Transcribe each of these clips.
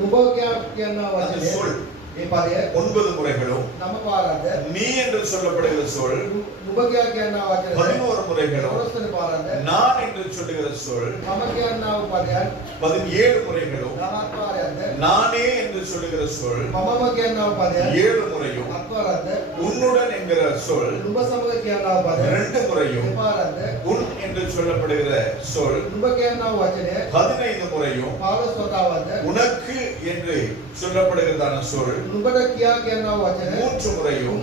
அந்த சொல் 9 முறைகளும் நீ என்று சொல்லப்படுகிற சொல் 11 முறைகளும் நான் என்று சொல்லுகிற சொல் 17 முறைகளும் நானே என்று சொல்லுகிற சொல் 7 முறையும் உன்னுடன் என்கிற சொல் 2 முறையும் உன் என்று சொல்லப்படுகிற சொல் 15 முறையும் உனக்கு என்று சொல்லப்படுகிறதான சொல் 3 முறையும்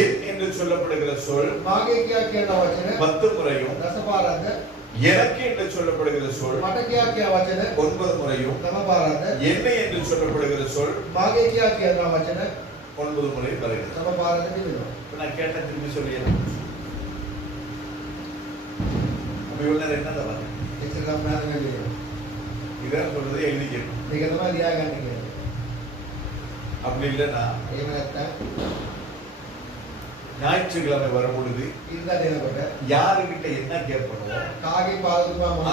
என் என்று சொல்லப்படுகிற சொல் 10 முறையும் எனக்கு என்று சொல்லப்படுகிற சொல் 9 முறையும் என்னை என்று சொல்லப்படுகிற சொல் 9 முறை வருகிறது. நான் கேட்ட திரும்பி சொல்லிடுறேன். இதான் சொல்றது எழுதிக்கணும். அப்படி இல்லைன்னா ஞாயிற்றுக்கிழமை வரும் பொழுது யாருகிட்ட என்ன கேட்பணும்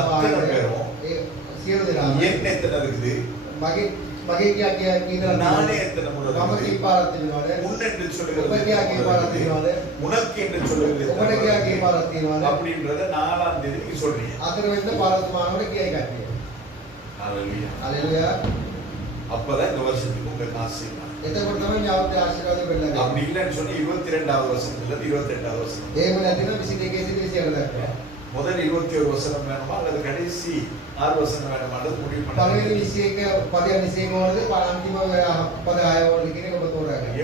அத்தனை பேரும் என்ன எத்தனை இருக்குது நானே எத்தனை உன் என்று சொல்லுகிறது உனக்கு என்று சொல்லுகிறது அப்படின்றத 4ஆம் தேதி நீங்க சொல்றீங்க. அப்பதான் இந்த வருஷத்துக்கு உங்களுக்கு ஆசீர்வாதம். அப்படி இல்லைன்னு சொன்னா 22வது வசனத்துல 28வது வசனம் முதல் 21 வசனம் வேணுமா அல்லது கடைசி 6 வசனம் வேணுமா அல்லது முடிவு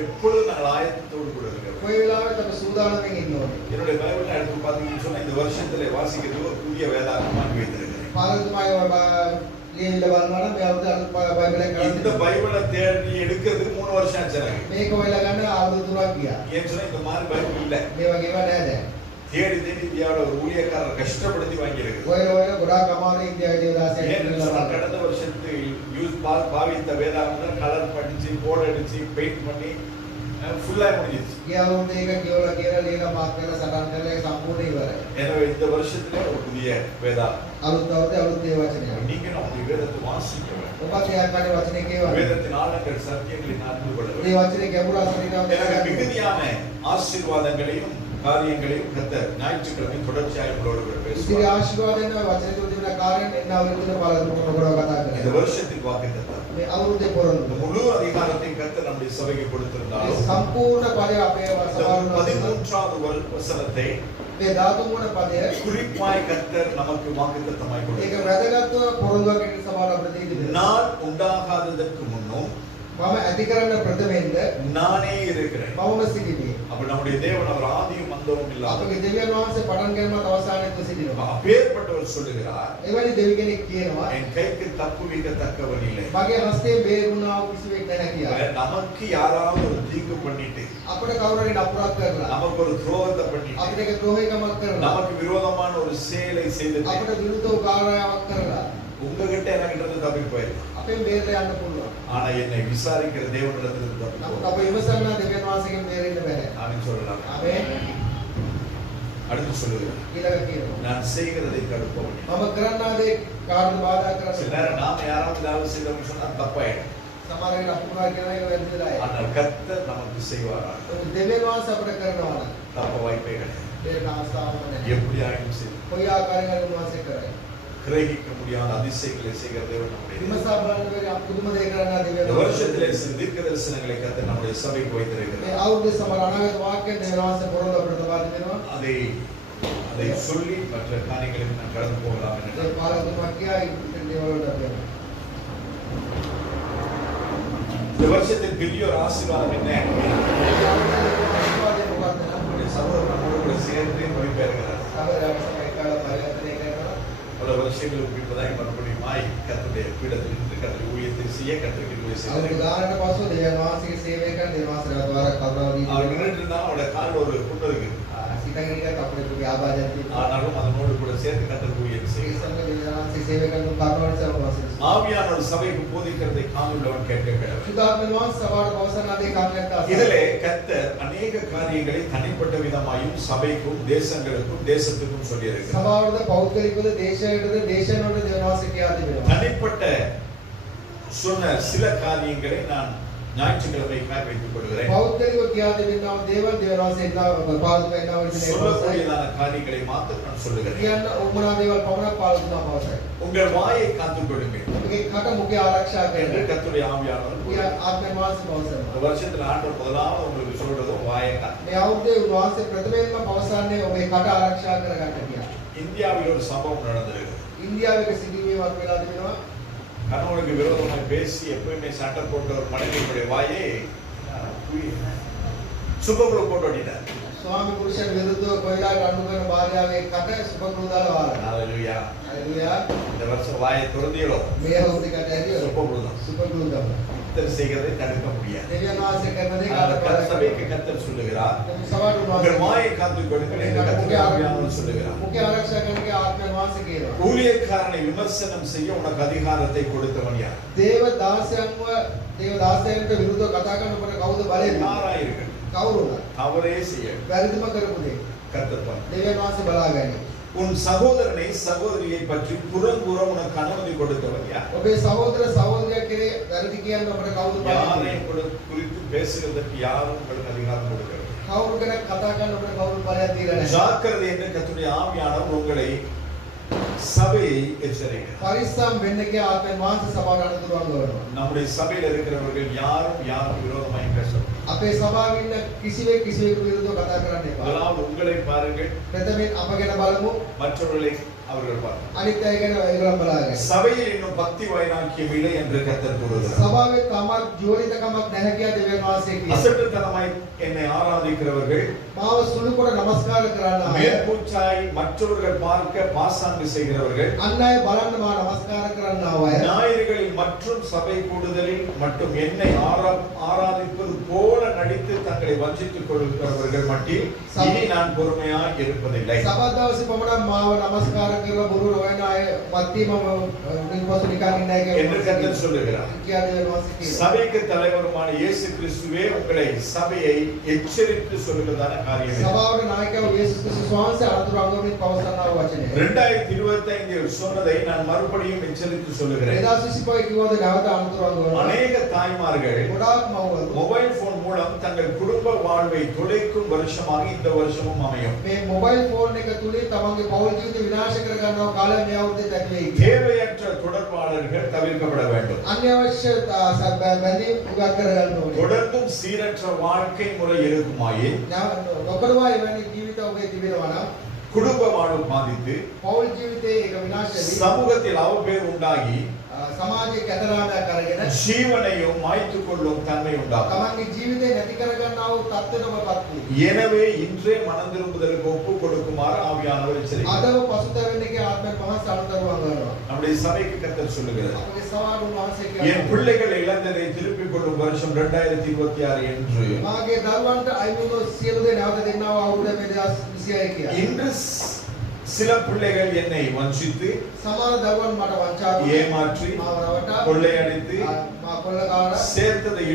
எப்பொழுது நாங்கள் ஆயத்தத்தோடு கூட இருக்கிறோம். என்னுடைய பைபிள் எடுத்து பாத்தீங்கன்னு சொன்னா இந்த வருஷத்துல வாசிக்கிறது ஒரு புதிய வேதாகமா வைத்திருக்கிறேன். இந்த பைபிளை தேடி எடுக்கிறதுக்கு 3 வருஷம் ஆச்சு. இந்த மாதிரி பைபிள் இல்ல. தேடி தேடி இந்தியாவோட ஒரு ஊழியக்காரர் கஷ்டப்படுத்தி வாங்கியிருக்கு. கடந்த வருஷத்துக்கு பாவித்த வேதாகம் கலர் படிச்சு போர்டு அடிச்சு பெயிண்ட் பண்ணி ஃபுல்லா முடிஞ்சிருச்சு. எனவே இந்த வருஷத்துல ஒரு புதிய வேதாகம் நீங்க நம்முடைய வேதத்தை வாசிக்க வேண்டும். வேதத்தின் ஆழங்கள் சத்தியங்களை அறிந்து கொள்ள வேண்டும். மிகுதியான ஆசீர்வாதங்களையும் காரியங்களையும் கர்த்தர் ஞாயிற்றுக்கிழமை தொடர்ச்சியாக உங்களோடு பேசுவார். இந்த வருஷத்தின் வாக்குத்தத்தம் முழு அதிகாரத்தை கர்த்தர் நம்முடைய சபைக்கு கொடுத்திருந்தார். 13வது வசனத்தை குறிப்பாய் கர்த்தர் நமக்கு வாக்குத்தத்தமாய் கொடுத்தார். நான் உண்டாகாததற்கு முன்னும் நானே இருக்கிறேன். அப்ப நம்முடைய தேவன் அவர் ஆதியும் அந்தமும் இல்லாதவர். அப்பேற்பட்டவர் சொல்லுகிறார், என் கைக்கு தப்புவிக்கத்தக்கவன் இல்லை. நமக்கு யாராவது ஒரு தீங்கு பண்ணிட்டு நமக்கு ஒரு துரோகத்தை பண்ணிட்டு நமக்கு விரோதமான ஒரு செயலை செய்து உங்ககிட்ட எனக்கிட்ட தப்பி போயிடும். ஆனா என்னை விசாரிக்கிற தேவனிடத்திலிருந்து சொல்லலாம். அடுத்து சொல்லுகிறேன், நான் செய்கிறதை தடுப்பவன். நாம யாராவது செய்தோம்னு சொன்னா தப்பாயிடும். ஆனால் கர்த்தர் நமக்கு செய்வாரா? தப்ப வாய்ப்பே கிடையாது. எப்படி ஆயும் செய்யும். கிரகிக்க முடியாத அதிசயங்களை செய்கிற தேவன் நம்முடைய வருஷத்திலே தீர்க்க தரிசனங்களை கர்த்தர் நம்முடைய சபைக்கு வைத்திருக்கிறார். அதை சொல்லி மற்ற காரியங்களுக்கு நான் கடந்து போகலாம். இந்த வருஷத்தின் பெரிய ஒரு ஆசீர்வாதம் என்ன? சகோதரனோடு சேர்ந்து மொழிபெயர்க்கிறார். பல வருஷங்களுக்கு பின்பதாய் மறுபடியுமாய் கர்த்தருடைய பீடத்தில் இருந்து கர்த்தருடைய ஊழியத்தை செய்ய கர்த்தருக்கு அவருடைய காலில் ஒரு புண்ணு இருக்கு. ஆனாலும் அதனோடு கூட சேர்த்து கர்த்தருக்கு ஊழியம் செய்ய ஆவியானவர் சபைக்கு போதிக்கிறதை காதுள்ளவன் கேட்க வேண்டும். இதிலே கர்த்தர் அநேக காரியங்களை தனிப்பட்ட விதமாயும் சபைக்கும் தேசங்களுக்கும் தேசத்துக்கும் சொல்லியிருக்கிறார். தனிப்பட்ட சொன்ன சில காரியங்களை நான் ஞாயிற்றுக்கிழமைக்காக வைத்துக் கொள்கிறேன். பௌத்தலிக கியாதி விண்ணாம் தேவன் தேவராசே பாதுகா என்ன சொல்லக்கூடியதான காரியங்களை மாத்திரம் நான் சொல்லுகிறேன். කියන්න උමනා දේවල් පමණක් පාවිච්චි කරන අවශ්‍යයි. உங்கள் வாயை காத்துக் கொள்ளுங்கள். ඔබගේ කට මුඛය ආරක්ෂා என்று කරන්න. கர்த்தருடைய ஆவியானவர் ඔය ආත්ම මානසික අවශ්‍යයි. இந்த வருஷத்துல ஆண்டவர் முதலாவது உங்களுக்கு சொல்றதும் வாயை காத்து. මේ අවුරුද්දේ උන්වහන්සේ ප්‍රථමයෙන්ම පවසන්නේ ඔබේ කට ආරක්ෂා කරගන්න කියලා. இந்தியாவில் ஒரு சம்பவம் நடந்தது. ඉන්දියාවේ එක සිදුවීමක් වෙලා තිබෙනවා. கணவனுக்கு விரோதமாய் பேசி எப்பவுமே சண்டை போட்ட ஒரு மனைவியுடைய வாயை சுபகுரு போட்டு ஓடிட்டார். ස්වාමි පුරුෂයන් විරුද්ධව කොයිලාට අනුු කරන භාර්යාවේ කට සුබකුරු දාලා වාලා. ஹalleluya. හalleluya. இந்த வருஷம் வாயை திறந்தீரோ මේ අවුරුද්දේ කට ඇරියෝ சுபகுரு தான். සුබකුරු දාලා. கர்த்தர் செய்கிறதை தடுக்க முடியாது. දෙවියන් වහන්සේ කරන දේ கர்த்தர் சபைக்கு கர்த்தர் சொல்லுகிறார். සවාට உங்கள் උන්වහන්සේ வாயை காத்துக் கொள்ளுங்கள் என்று கர்த்தருடைய ஆவியானவர் சொல்லுகிறார். මුඛය ආරක්ෂා කරන්නගේ ආත්ම වහන්සේ කියනවා. ஊழியக்காரனை விமர்சனம் செய்ய உனக்கு அதிகாரத்தை கொடுத்தவன் யார்? දේව දාසයන්ට විරුද්ධව කතා කරනකොට කවුද බලය දෙන්නේ? யாராயிருக்க කවුරුද? அவரே செய்ய වැරදිම කරපු දේ. கர்த்தர் பார். දෙවියන් වහන්සේ බලාගන්නේ. உன் சகோதரனை சகோதரியை பற்றி புறங்கூற உனக்கு அனுமதி கொடுத்தவன் யார்? ඔබේ සහෝදර සහෝදරිය කෙරේ වැරදි කියන්න අපට කවුද බලන්නේ? யாரையும் குறித்து பேசுவதற்கு யாரும் உங்களுக்கு அதிகாரம் கொடுக்கவில்லை. කවුරු කෙනෙක් කතා කරන්න අපට කවුරු බලයක් දීලා නැහැ. ஜாக்கிரதை என்று கர்த்தருடைய ஆவியானவர் உங்களை சபையை எச்சரிக்கிறார். පරිස්සම් වෙන්න කිය ආත්ම වහන්සේ සභාවට අනුදුරන් කරනවා. நம்முடைய சபையில் இருக்கிறவர்கள் யாரும் விரோதமாய் பேசக்கூடாது. අපේ සභාවේ ඉන්න කිසිවෙකු විරුද්ධව කතා කරන්න එපා. முதலாவது உங்களை பாருங்கள், ප්‍රථමයෙන් අප ගැන බලමු. மற்றவர்களை அவர்கள் பாருங்கள். අනිත් අය ගැන ඒගොල්ලන් බලාගන්න. சபையில் இன்னும் பக்தி வைராக்கியம் இல்லை என்று கர்த்தர் கூறுகிறார். සභාවේ තමත් ජෝලිතකමක් නැහැ කියා දෙවියන් වහන්සේ කියනවා. அசட்டுத்தனமாய் என்னை ஆராதிக்கிறவர்கள், මාව සුළු කොට නමස්කාර කරන්න අය, மேற்பூச்சாய் மற்றவர்கள் பார்க்க பாசாங்கு செய்கிறவர்கள், අන් අය බලන්න මාව නමස්කාර කරන්න අය, ஞாயிறுகளில் மற்றும் சபை கூடுதலில் மட்டும் என்னை ஆராதிப்பது போல நடித்து தங்களை வஞ்சித்துக் கொள்கிறவர்கள் மட்டில் இனி நான் பொறுமையாய் இருப்பதில்லை. සබත් දවසේ පමණ මාව නමස්කාර කරලා බොරු නොවන අය මැත්තේම නිකපොස නිකන් ඉන්නයි என்று கர்த்தர் சொல்லுகிறார். කියලා දෙවියන් වහන්සේ කියනවා. சபைக்கு தலைவருமான இயேசு கிறிஸ்துவே உங்களை சபையை எச்சரித்து சொல்லுகிறதான காரியம். සභාවට නායකව යේසුස් ක්‍රිස්තුස් වහන්සේ අනුතුරු අංගමින් පවසනා වචනය. 2025 சொன்னதை நான் மறுபடியும் எச்சரித்து சொல்லுகிறேன். 2025 කිව්වද නැවත අනුතුරු අංගම. அநேக தாய்மார்கள் ගොඩාක් මව්වරු மொபைல் போன் மூலம் தங்கள் குடும்ப வாழ்வை தொலைக்கும் வருஷமாக இந்த வருஷமும் அமையும். මේ මොබයිල් ෆෝන් එක තුලින් තමන්ගේ පෞල් ජීවිත විනාශ කර ගන්නවා කාලය මේ අවුරුද්දේ ඇති වෙයි. தேவையற்ற தொடர்பாளர்கள் தவிர்க்கப்பட வேண்டும். අන්‍යවශ්‍ය බැඳීම් උගත් කර ගන්න ඕනේ. தொடர்ந்தும் சீரற்ற வாழ்க்கை முறை இருக்குமாயின் ඔකරවා එවැනි ජීවිත ඔබේ තිබෙනවා නම් குடும்ப வாழ்வு பாதித்து පෞල් ජීවිතයේ එක විනාශ වෙයි. சமூகத்தில் அவப்பேர் உண்டாகி සමාජයේ කැදරාමයක් කරගෙන ஜீவனையும் மாய்த்துக் கொள்ளும் தன்மை உண்டாகும். තමන්ගේ ජීවිතේ නැති කර ගන්නා වූ තත්ත්වෙටමපත් වෙයි. எனவே இன்றே மனம் திரும்புதலுக்கு ஒப்பு கொடுக்குமாறு ஆவியானவர் எச்சரிக்கிறார். අදව පසුතැවෙන්නගේ ආත්මය මහා සානුදරුවන් කරනවා. நம்முடைய சபைக்கு கர்த்தர் சொல்லுகிறார். අපගේ සවාරු වහන්සේ என் කියනවා பிள்ளைகள் இழந்ததை திருப்பிக் கொள்ளும் வருஷம் 2026 என்று මාගේ දරුවන්ට අයිමුණු සියලු දේ නැවත දෙන්නා වූ අවුරුද්ද මේ 2026 කියලා. இன்று சில பிள்ளைகள் என்னை வஞ்சித்து සමහර දරුවන් මට වංචා ஏமாற்றி මාව රවටා கொள்ளையடித்து මා කොල්ලකාර சேர்த்ததை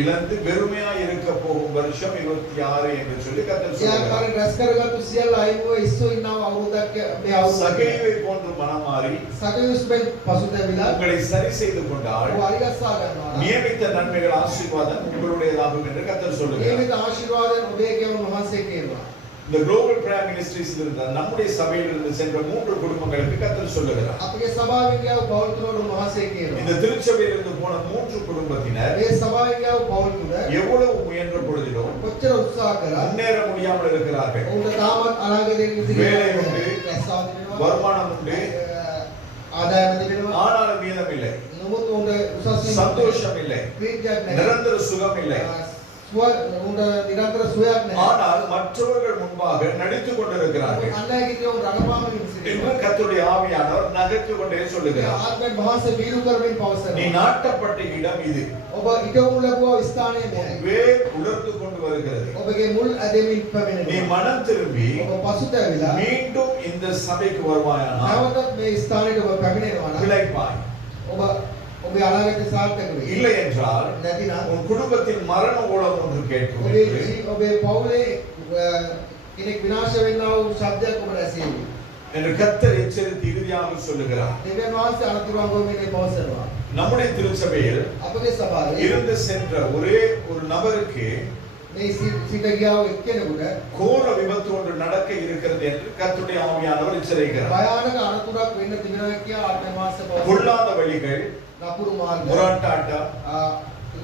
இழந்து வெறுமையாய் இருக்க போகும் வருஷம் 26 என்று சொல்லி கர்த்தர் சொல்கிறார். සියාකාරී රැස් කරගත්තු සියල්ල අයිමුව ඉස්සෝ ඉන්නා වූ අවුරුද්දක් මේ අවුරුද්ද. சகைவை போன்று மனமாறி සකයුස්බෙන් පසුතැවිලා உங்களை சரி செய்து கொண்டால் ඔය අරිගස්සා ගන්නවා. நியமித்த நன்மைகள் ஆசீர்வாதம் உங்களுடையதாகும் என்று கர்த்தர் சொல்லுகிறார். නියමිත ආශිර්වාදයෙන් ඔබේ කියවන වහන්සේ කියනවා. இந்த குளோபல் பிரேயர் மினிஸ்ட்ரிஸ் இருந்த நம்முடைய சபையில் இருந்து சென்ற 3 குடும்பங்களுக்கு கர்த்தர் சொல்லுகிறார். අපගේ සභාවෙන් ගියව පෞල් තුනට වහන්සේ කියනවා. இந்த திருச்சபையில் இருந்து போன 3 குடும்பத்தினர் මේ සභාවෙන් ගියව පෞල් තුන எவ்வளவு முயன்ற பொழுதிலும் කොච්චර උත්සාහ කරා முன்னேற முடியாமல் இருக்கிறார்கள். උන්ට තාමත් අනාගතයේ வேலை உண்டு, රැස්වා තිබෙනවා. வருமானம் உண்டு, ආදායම තිබෙනවා. ஆனாலும் மீதம் இல்லை, නමුත් උන්ට උසස් சந்தோஷம் இல்லை, ප්‍රීතියක් නැහැ. நிரந்தர சுகம் இல்லை. උන්ට නිරන්තර සුවයක් නැහැ. ஆனால் மற்றவர்கள் முன்பாக நடித்துக் கொண்டிருக்கிறார்கள் අන්නයිගේ කියව රඟපාමින් என்று සිටිනවා. கர்த்தருடைய ஆவியானவர் நகைத்துக் கொண்டே சொல்லுகிறார். ආත්මෙන් වහන්සේ වීරු කරමින් நீ පවසනවා. நாட்டப்பட்ட இடம் இது, ඔබ ඉටවමු ලැබුවා ස්ථානය මෙයයි. வேர் உலர்ந்து கொண்டு வருகிறது. ඔබගේ මුල් ඇදෙමින් நீ පැමිණෙනවා. மனம் திரும்பி ඔබ පසුතැවිලා மீண்டும் இந்த சபைக்கு வருவாயானால் නැවතත් මේ ස්ථානයට ඔබ පැමිණෙනවා නම් பிழைப்பாய். ඔබ ඔබේ අනාගතය සාර්ථක වෙයි. இல்லை என்றால் නැතිනම් உன் குடும்பத்தின் மரண ஓலம் ஒன்று கேட்கும் என்று ඔබේ පවුලේ කෙනෙක් විනාශ වෙන්නා වූ ශබ්දයක් ඔබ රැසෙවි. கர்த்தர் எச்சரித்து இறுதியாக சொல்லுகிறார். දෙවියන් වහන්සේ අනුතුරු අංගොමිනේ පවසනවා. நம்முடைய திருச்சபையில் අපගේ සභාවේ இருந்து சென்ற ஒரே ஒரு நபருக்கு මේ සිට ගියාව එක්කෙනෙකුට கோர விபத்து ஒன்று நடக்க இருக்கிறது என்று கர்த்தருடைய ஆவியானவர் எச்சரிக்கிறார். භයානක අනතුරක් වෙන්න තිබෙනවා කියා ආත්ම මාස පවසනවා. பொல்லாத வழிகள், නපුරු මාර්ග, முரட்டாட்டம்,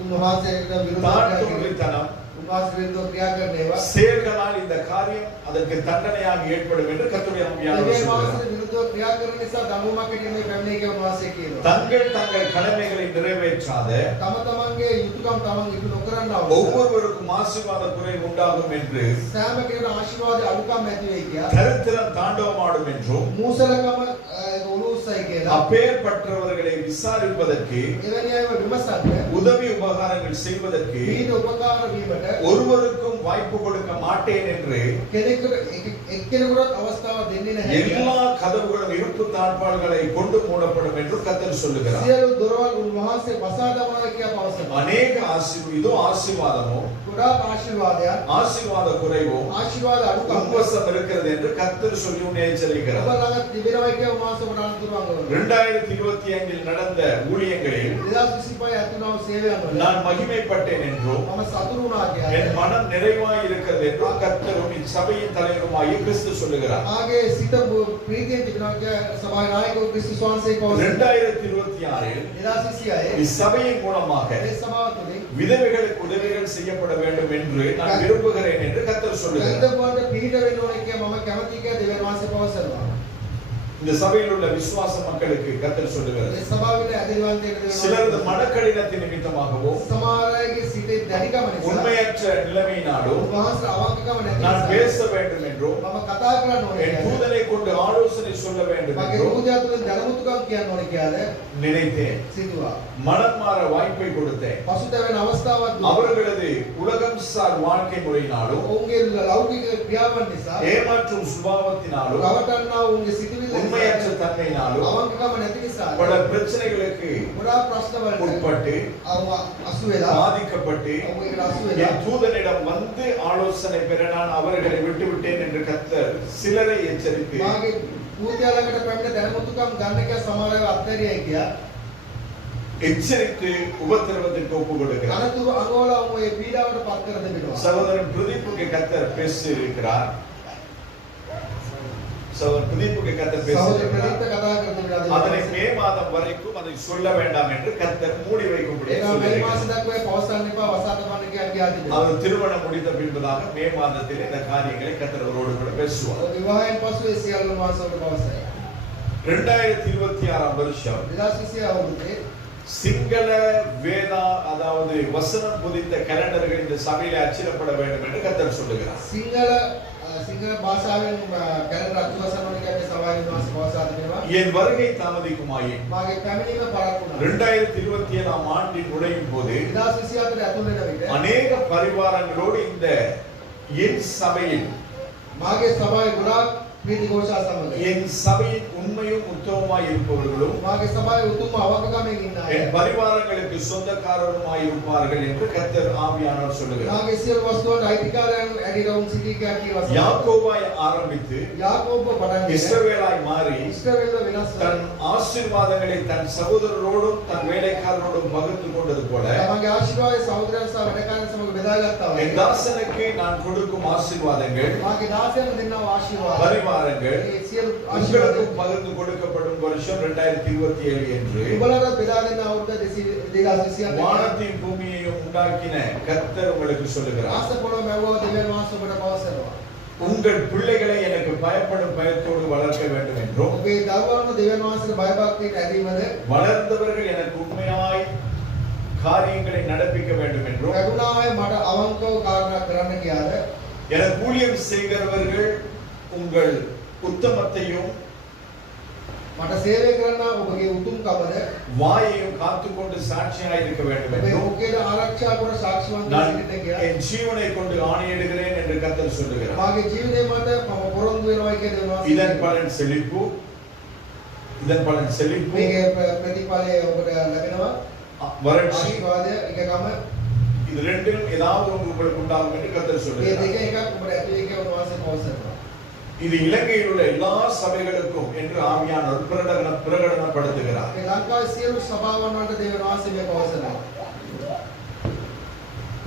උන්වහන්සේට විරුද්ධව தாழ்த்துதனம், උන්වහන්සේ විරුද්ධව ක්‍රියා කරන ඒවා செயல்களால் இந்த காரியம் அதற்கு தண்டனையாக ஏற்படும் என்று கர்த்தருடைய ஆவியானவர் මේ சொல்கிறார். මාසෙ විරුද්ධව ක්‍රියා කරන නිසා දඬුවමක් හැටියට මේ පැමිණෙයි කියලා උන්වහන්සේ කියනවා. தங்கள் கடமைகளை நிறைவேற்றாத තම තමන්ගේ යුතුයකම් තමන් ඉටු නොකරනවා. ஒவ்வொருவருக்கும் ஆசீர்வாத குறைவு உண்டாகும் என்று සෑම කෙනෙකුට ආශිර්වාද අඩුකම් ඇති වෙයි කියලා. தரித்திரம் தாண்டவமாடும் என்றும் මූසලකම ඔලුස්සයි කියලා. அப்பேற்பட்டவர்களை விசாரிப்பதற்கு එවැනි අයව විමසන්න உதவி உபகாரங்கள் செய்வதற்கு විවිධ උපකාර වීමට ஒருவருக்கும் வாய்ப்பு கொடுக்க மாட்டேன் என்று කෙනෙකුට එක්කෙනෙකුට අවස්ථාවක් දෙන්නේ නැහැ. எல்லா கதவுகளும் இருப்பு தாழ்பாள்களை கொண்டு மூடப்படும் என்று கர்த்தர் சொல்லுகிறார். සියලු දොරවල් උන්වහන්සේ වසා දමනවා කියලා පවසනවා. அநேக ஆசீர்வாதமோ ගොඩාක් ආශිර්වාදයක් ஆசீர்வாத குறைவோ ආශිර්වාද අඩුකම් உன்வசம் இருக்கிறது என்று கர்த்தர் சொல்லி உன்னை எச்சரிக்கிறார். ඔබ ළඟ තිබෙනවා කියලා උන්වහන්සේ ඔබට අනුතුරුවන් කරනවා. 2025 நடந்த ஊழியங்களில் 2025 ඇතුළත සේවයන් වල நான் மகிமைப்பட்டேன் என்றும் මම සතුටු වුණා කියලා என் மனம் நிறைவாய் இருக்கிறது என்றும் கர்த்தரும் இச்சபையின் தலைவருமாகிய கிறிஸ்து சொல்லுகிறார். ආගේ සිත ප්‍රීතියෙන් තිබෙනවා කියලා සභාවේ නායකව ක්‍රිස්තුස් වහන්සේ පවසනවා. 2026 2026 இச்சபையின் மூலமாக මේ සභාව තුළින් விதவைகளுக்கு உதவிகள் செய்யப்பட வேண்டும் என்று நான் விரும்புகிறேன் என்று கர்த்தர் சொல்லுகிறார். විදවන්ට පිළිද වෙන්න ඕනේ කියලා මම කැමතියි කියලා දෙවියන් වහන්සේ පවසනවා. இந்த சபையில் உள்ள விசுவாச மக்களுக்கு கர்த்தர் சொல்லுகிறார். මේ සභාවේ ඇදහිල්ලන්තයකට சிலரது மனக்கடினத்தின் நிமித்தமாகவோ සමහරයේ සිටේ දැඩිකම නිසා உண்மையற்ற நிலைமையினாலோ උන්වහන්සේ අවංකකම නැති நான் නිසා பேச வேண்டும் என்றோ මම කතා කරන්න ඕනේ என் කියලා தூதனை கொண்டு ஆலோசனை சொல்ல வேண்டும் මගේ என்றோ රෝධය තුළින් දැනුමුතුකම් කියන්න ඕනේ කියලා நினைத்தேன். සිතුවා. மனம் மாற வாய்ப்பை கொடுத்தேன். පසුතැවෙන අවස්ථාවක් දුන්නා. அவர்களது உலகம் சார் வாழ்க்கை முறையினாலும் ඔවුන්ගේ ලෞකික ක්‍රියාවන් නිසා ஏமாற்றும் சுபாவத்தினாலும் රවටන්නා ඔවුන්ගේ සිතුවිලි உண்மையற்ற தன்மையினாலும் අවංකකම නැති නිසා பல பிரச்சனைகளுக்கு ගොඩාක් ප්‍රශ්න වලට உட்பட்டு අසු වෙලා பாதிக்கப்பட்டு ඔවුන්ගේ අසු වෙලා என் தூதனிடம் வந்து ஆலோசனை பெற நான் அவர்களை விட்டுவிட்டேன் என்று கர்த்தர் சிலரை எச்சரித்து මාගේ පූජාලකට පැමිණ දැනුමුතුකම් ගන්න කියලා සමහර අය අත්හැරියයි කියලා எச்சரித்து உபத்திரவத்திற்கு ஒப்பு கொடுக்கிறார். අනතුරු අගෝලා ඔය පීඩාවට පත් කර දෙනවා. சகோதரன் பிரதீப்புக்கு கர்த்தர் பேசி இருக்கிறார். சகோதரன் பிரதீப்புக்கு கர்த்தர் பேசி සහෝදර இருக்கிறார். ප්‍රදීප්ත කතා කර දෙනවා. அதனை மே மாதம் வரைக்கும் அதை சொல்ல வேண்டாம் என்று கர்த்தர் மூடி வைக்கும்படி ඒක මේ මාස சொல்லியிருக்கிறார். දක්වා පවසන්න එපා වසා තබන්න කියලා තිබෙනවා. அவர் திருமணம் முடித்த பின்பதாக மே மாதத்தில் இந்த காரியங்களை கர்த்தர் அவரோடு கூட பேசுவார். විවාහයෙන් පසු ඒ සියලු මාසවල පවසයි. 2026 வருஷம் 2026 අවුරුද්දේ சிங்கள வேதா அதாவது வசனம் புதித்த கேலண்டர்கள் இந்த சபையில அச்சிடப்பட வேண்டும் என்று கர்த்தர் சொல்லுகிறார். සිංහල භාෂාවෙන් කැලෙන්ඩර් අතුවසන වල කියන්නේ සභාවේ මාස පවසා තිබෙනවා. என் வருகை தாமதிக்குமாயின் මාගේ පැමිණීම පරක්කු වුණා. 2027 ஆண்டில் நுழையும் போது 2027 ඇතුල් වෙන විට அநேக பரிவாரங்களோடு இந்த என் சபையில் මාගේ සභාවේ ගොඩාක් ප්‍රීති ഘോഷා සමග என் சபையின் உண்மையும் உத்தமமாய் இருப்பவர்களும் මාගේ සභාවේ උතුම් අවකකමෙන් ඉන්න අය என் பரிவாரங்களுக்கு சொந்தக்காரருமாய் இருப்பார்கள் என்று கர்த்தர் ஆவியானவர் சொல்லுகிறார். මාගේ සියලු වස්තුවට අයිතිකාරයන් ඇදිලා වුන් සිටී කියලා කියනවා. யாக்கோபாய் ஆரம்பித்து යාකෝබ පටන් ගෙන இஸ்ரவேலாய் மாறி ඉස්රායෙල් වෙනස් தன் ஆசீர்வாதங்களை தன் சகோதரரோடும் தன் வேலைக்காரரோடும் பகிர்ந்து கொண்டது போல තමගේ ආශිර්වාදයේ සහෝදරයන් සහ වැඩකාරයන් සමග බෙදාගත්තා වගේ என் தாசனுக்கு நான் கொடுக்கும் ஆசீர்வாதங்கள் මාගේ දාසයන් දෙන්නා ආශිර්වාද பரிவாரங்கள் ඒ සියලු ආශිර්වාද உங்களுக்கும் பகிர்ந்து கொடுக்கப்படும் வருஷம் 2027 என்று උඹලට බෙදා දෙන්න අවුරුද්ද 2027 வானத்தையும் பூமியையும் உண்டாக்கின கர்த்தர் உங்களுக்கு சொல்லுகிறார். ආස පොළොව මැවුවා දෙවියන් වහන්සේ ඔබට පවසනවා. உங்கள் பிள்ளைகளை எனக்கு பயப்படும் பயத்தோடு வளர்க்க வேண்டும் என்றும் ඔබේ දරුවන්ව දෙවියන් වහන්සේට பயபக்திයෙන් ඇදීමද வளர்ந்தவர்கள் எனக்கு உண்மையாய் காரியங்களை நடப்பிக்க வேண்டும் என்றும் කරුණාවෙන් මට අවංකව කාරණා කරන්න කියාද எனக்கு ஊழியம் செய்கிறவர்கள் உங்கள் உத்தமத்தையும் මට සේවය කරන්න ඔබගේ උතුම්කමද வாயையும் காத்துக்கொண்டு சாட்சியாய் இருக்க வேண்டும் ඔබේ என்றும் ඔකේද ආරක්ෂා කර සාක්ෂිවන්ත நான் සිටින්න කියලා என் ஜீவனை கொண்டு ஆணையிடுகிறேன் என்று கர்த்தர் சொல்லுகிறார். මාගේ ජීවිතේ මත මම පොරොන්දු වෙනවා කියලා දෙනවා. இதன் பலன் செழிப்பு, இதன் பலன் செழிப்பு, මේකේ ප්‍රතිඵලය ඔබට ලැබෙනවා. வறட்சி, ආශිර්වාදය එකකම இது ரெண்டிலும் ஏதாவது ஒன்று உங்களுக்கு உண்டாகும் என்று கர்த்தர் මේ சொல்லுகிறார். දෙක එකක් ඔබට ඇති වෙයි කියලා උන්වහන්සේ පවසනවා. இது இலங்கையில் உள்ள எல்லா சபைகளுக்கும் என்று ஆவியானவர் பிரகடனப்படுத்துகிறார். මේ ලංකාවේ සියලු සභාවන් වලට දේවන වාසය මේ පවසනවා.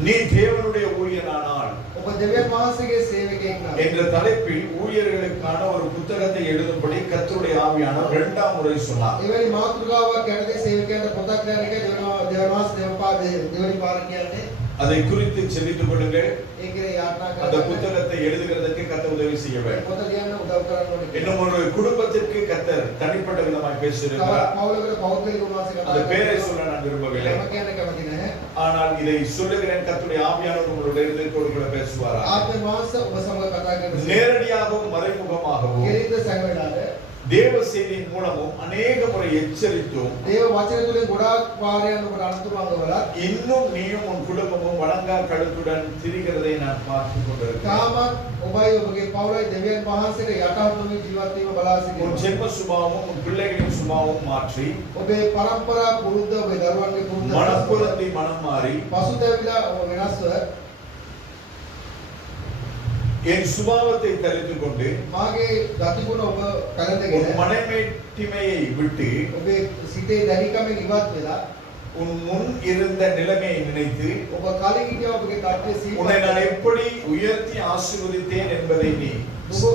நீ தேவனுடைய ஊழியனானால் ඔබ දෙවියන් වහන්සේගේ සේවකයෙක් නම් என்ற தலைப்பில் ஊழியர்களுக்கான ஒரு புத்தகத்தை எழுதும்படி கர்த்தருடைய ஆவியானவர் இரண்டாம் முறை சொன்னார். එවැනි මාතෘකාවක් යටතේ සේවකයන්ට පොතක් ලියන එක දෙවියන් වහන්සේ දෙවනි පාර කියන්නේ. அதை குறித்து செபித்துக் கொள்ளுங்கள். ඒකේ යාත්‍රා அந்த කරලා புத்தகத்தை எழுதுகிறதுக்கு கர்த்தர் உதவி செய்ய வேண்டும். පොත ලියන්න උදව් කරන්න ඕනේ. இன்னும் ஒரு குடும்பத்திற்கு கர்த்தர் தனிப்பட்ட விதமாய் பேசுகிறார். පවුලකට පෞද්ගලික උන්වහන්සේ அந்த කතා பேரை சொல்ல நான் விரும்பவில்லை. කරනවා. කියන්න කැමති නැහැ. ஆனால் இதை சொல்லுகிறேன், கர்த்தருடைய ஆவியானவர் உங்களுடைய இதயத்தோடு கூட பேசுவாரா? ආත්ම වහන්සේ ඔබ සමග කතා කරනවා. நேரடியாகவும் மறைமுகமாகவும் කෙලින්ද සංවේදාද தேவ செய்தியின் மூலமும் அநேக முறை எச்சரித்தும் දේව වචන තුලින් ගොඩාක් වාරයන් ඔබට අනුතුරු අඟවලා இன்னும் நீயும் உன் குடும்பமும் வணங்கா கழுத்துடன் திரிகிறதை நான் பார்த்து கொண்டிருக்கிறேன். තාමත් ඔබයි ඔබගේ පවුලයි දෙවියන් වහන්සේට යටහත් නොවී ජීවත් වීම බලා உன் සිටිනවා. ஜென்ம சுபாவமும் உன் பிள்ளைகளின் சுபாவமும் மாற்றி ඔබේ පරම්පරා පුරුද්ද ඔබේ දරුවන්ගේ පුරුද්ද மனப்புறத்தை மனம் மாறி පසුතැවිලා ඔබ වෙනස්ව என் சுபாவத்தை தரித்துக் கொண்டு මාගේ ගතිගුණ ඔබ உன் කලඳගෙන மனைமேட்டிமையை விட்டு ඔබේ සිතේ දැඩිකමෙන් ඉවත් වෙලා உன் முன் இருந்த நிலைமையை நினைத்து ඔබ කලින් හිටිය ඔබගේ තත්ත්වය உன்னை සිහිපත් நான் எப்படி உயர்த்தி ஆசீர்வதித்தேன் என்பதை நீ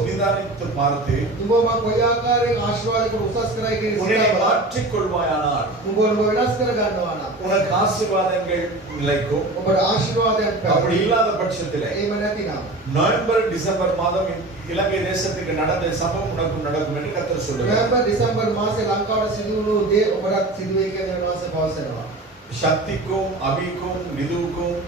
நிதானித்து பார்த்து නුඹ මා කොයි ආකාරයෙන් ආශිර්වාද කොට උසස් කරයි කියන உன்னை සිතාව மாற்றிக் கொள்வாயானால் නුඹ වෙනස් කර ගන්නවා නම් உனக்கு ஆசீர்வாதங்கள் நிலைக்கும். ඔබට ආශිර්වාදයක් அப்படி පැවතී. இல்லாத பட்சத்திலே එහෙම නැතිනම් நவம்பர் டிசம்பர் மாதம் இலங்கை தேசத்துக்கு நடந்த சம்பவம் உனக்கும் நடக்கும் என்று கர்த்தர் சொல்லுகிறார். නොවැම්බර් දෙසැම්බර් මාසේ ලංකාවට සිදු වුණු දේ ඔබට සිදු වෙයි කියලා දෙවියන් වහන්සේ පවසනවා. சக்திக்கும் அபிக்கும் நிதுவுக்கும்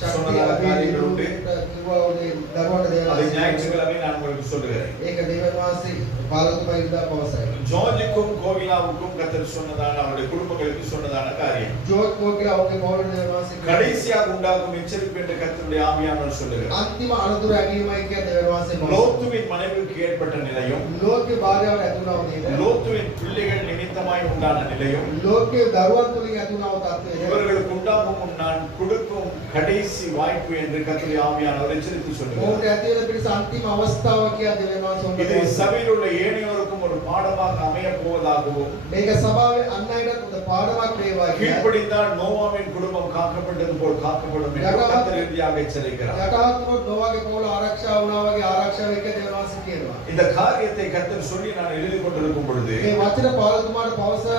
ශක්තිය சொன்னதான காரியங்கள் உண்டு. කිව්වා ඔය දරුවන්ට දෙවියන් அதை වහන්සේ ஞாயிற்றுக்கிழமை நான் உங்களுக்கு சொல்லுகிறேன். ඒක දෙවියන් වහන්සේ පාලතුමා ඉදා පවසයි. ஜார்ஜுக்கும் கோகிலாவுக்கும் கர்த்தர் சொன்னதான அவருடைய குடும்பங்களுக்கு சொன்னதான காரியம் ජෝත් කෝකිලා ඔබේ පවුලට දෙවියන් වහන්සේ கடைசியாக உண்டாகும் எச்சரிப்பு என்று கர்த்தருடைய ஆவியானவர் சொல்லுகிறார். අන්තිම අනතුර ඇගීමයි කියලා දෙවියන් වහන්සේ පවසයි. லோத்துவின் மனைவிக்கு ஏற்பட்ட நிலையும் ලෝකේ භාර්යාවට ඇතුණා වුණේ லோத்துவின் பிள்ளைகள் நிமித்தமாய் உண்டான நிலையும் ලෝකේ දරුවන් තුලින් ඇතුණා වූ තත්ත්වය இவர்களுக்கு உண்டாகும் நான் கொடுக்கும் கடைசி வாய்ப்பு என்று கர்த்தருடைய ஆவியானவர் எச்சரித்து சொல்லுகிறார். ඔවුන්ට ඇති වෙන පිරිස අන්තිම අවස්ථාව කියලා දෙවියන් වහන්සේ இது ඔබට சபையில் உள்ள ஏனையோருக்கும் ஒரு பாடமாக அமைய போவதாகவும் මේක සභාවේ අන් අයටත් හොඳ පාඩමක් වේවා කියලා கீழ்ப்படிந்தால் நோவாவின் குடும்பம் காக்கப்பட்டது போல் காக்கப்படும் என்று கர்த்தர் இறுதியாக எச்சரிக்கிறார். යටහත් වුණොත් නොවාගේ පවුල ආරක්ෂා වුණා වගේ ආරක්ෂා වෙන්න දෙවියන් වහන්සේ කියනවා. இந்த காரியத்தை கர்த்தர் சொல்லி நான் எழுதி கொண்டிருக்கும் பொழுது මේ වචන පාලතුමාට පවසා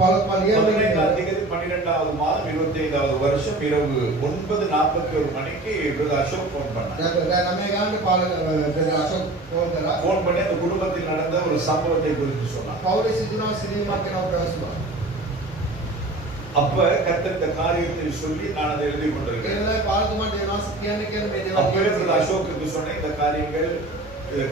පාලතුමා ලියන්නේ 15ஆம் தேதி 12வது மாதம் 25வது வருஷம் இரவு 9:41 மணிக்கு பிரதர் அசோக் போன் பண்ணார். දැන් මේ ගානට පාලක අශෝක් ෆෝන් කරා. போன் பண்ணி அந்த குடும்பத்தில் நடந்த ஒரு சம்பவத்தை குறித்து சொன்னார். පවුලේ සිදුනා සිදුවීමක් ගැන ප්‍රශ්න. அப்ப கர்த்தர் இந்த காரியத்தை சொல்லி நான் அதை எழுதி கொண்டிருக்கிறேன். ඒනලා පාලතුමාට දෙවියන් වහන්සේ කියන්නේ මේ දේවල් அப்பவே பிரதர் அசோக்குக்கு சொன்னேன், இந்த காரியங்கள்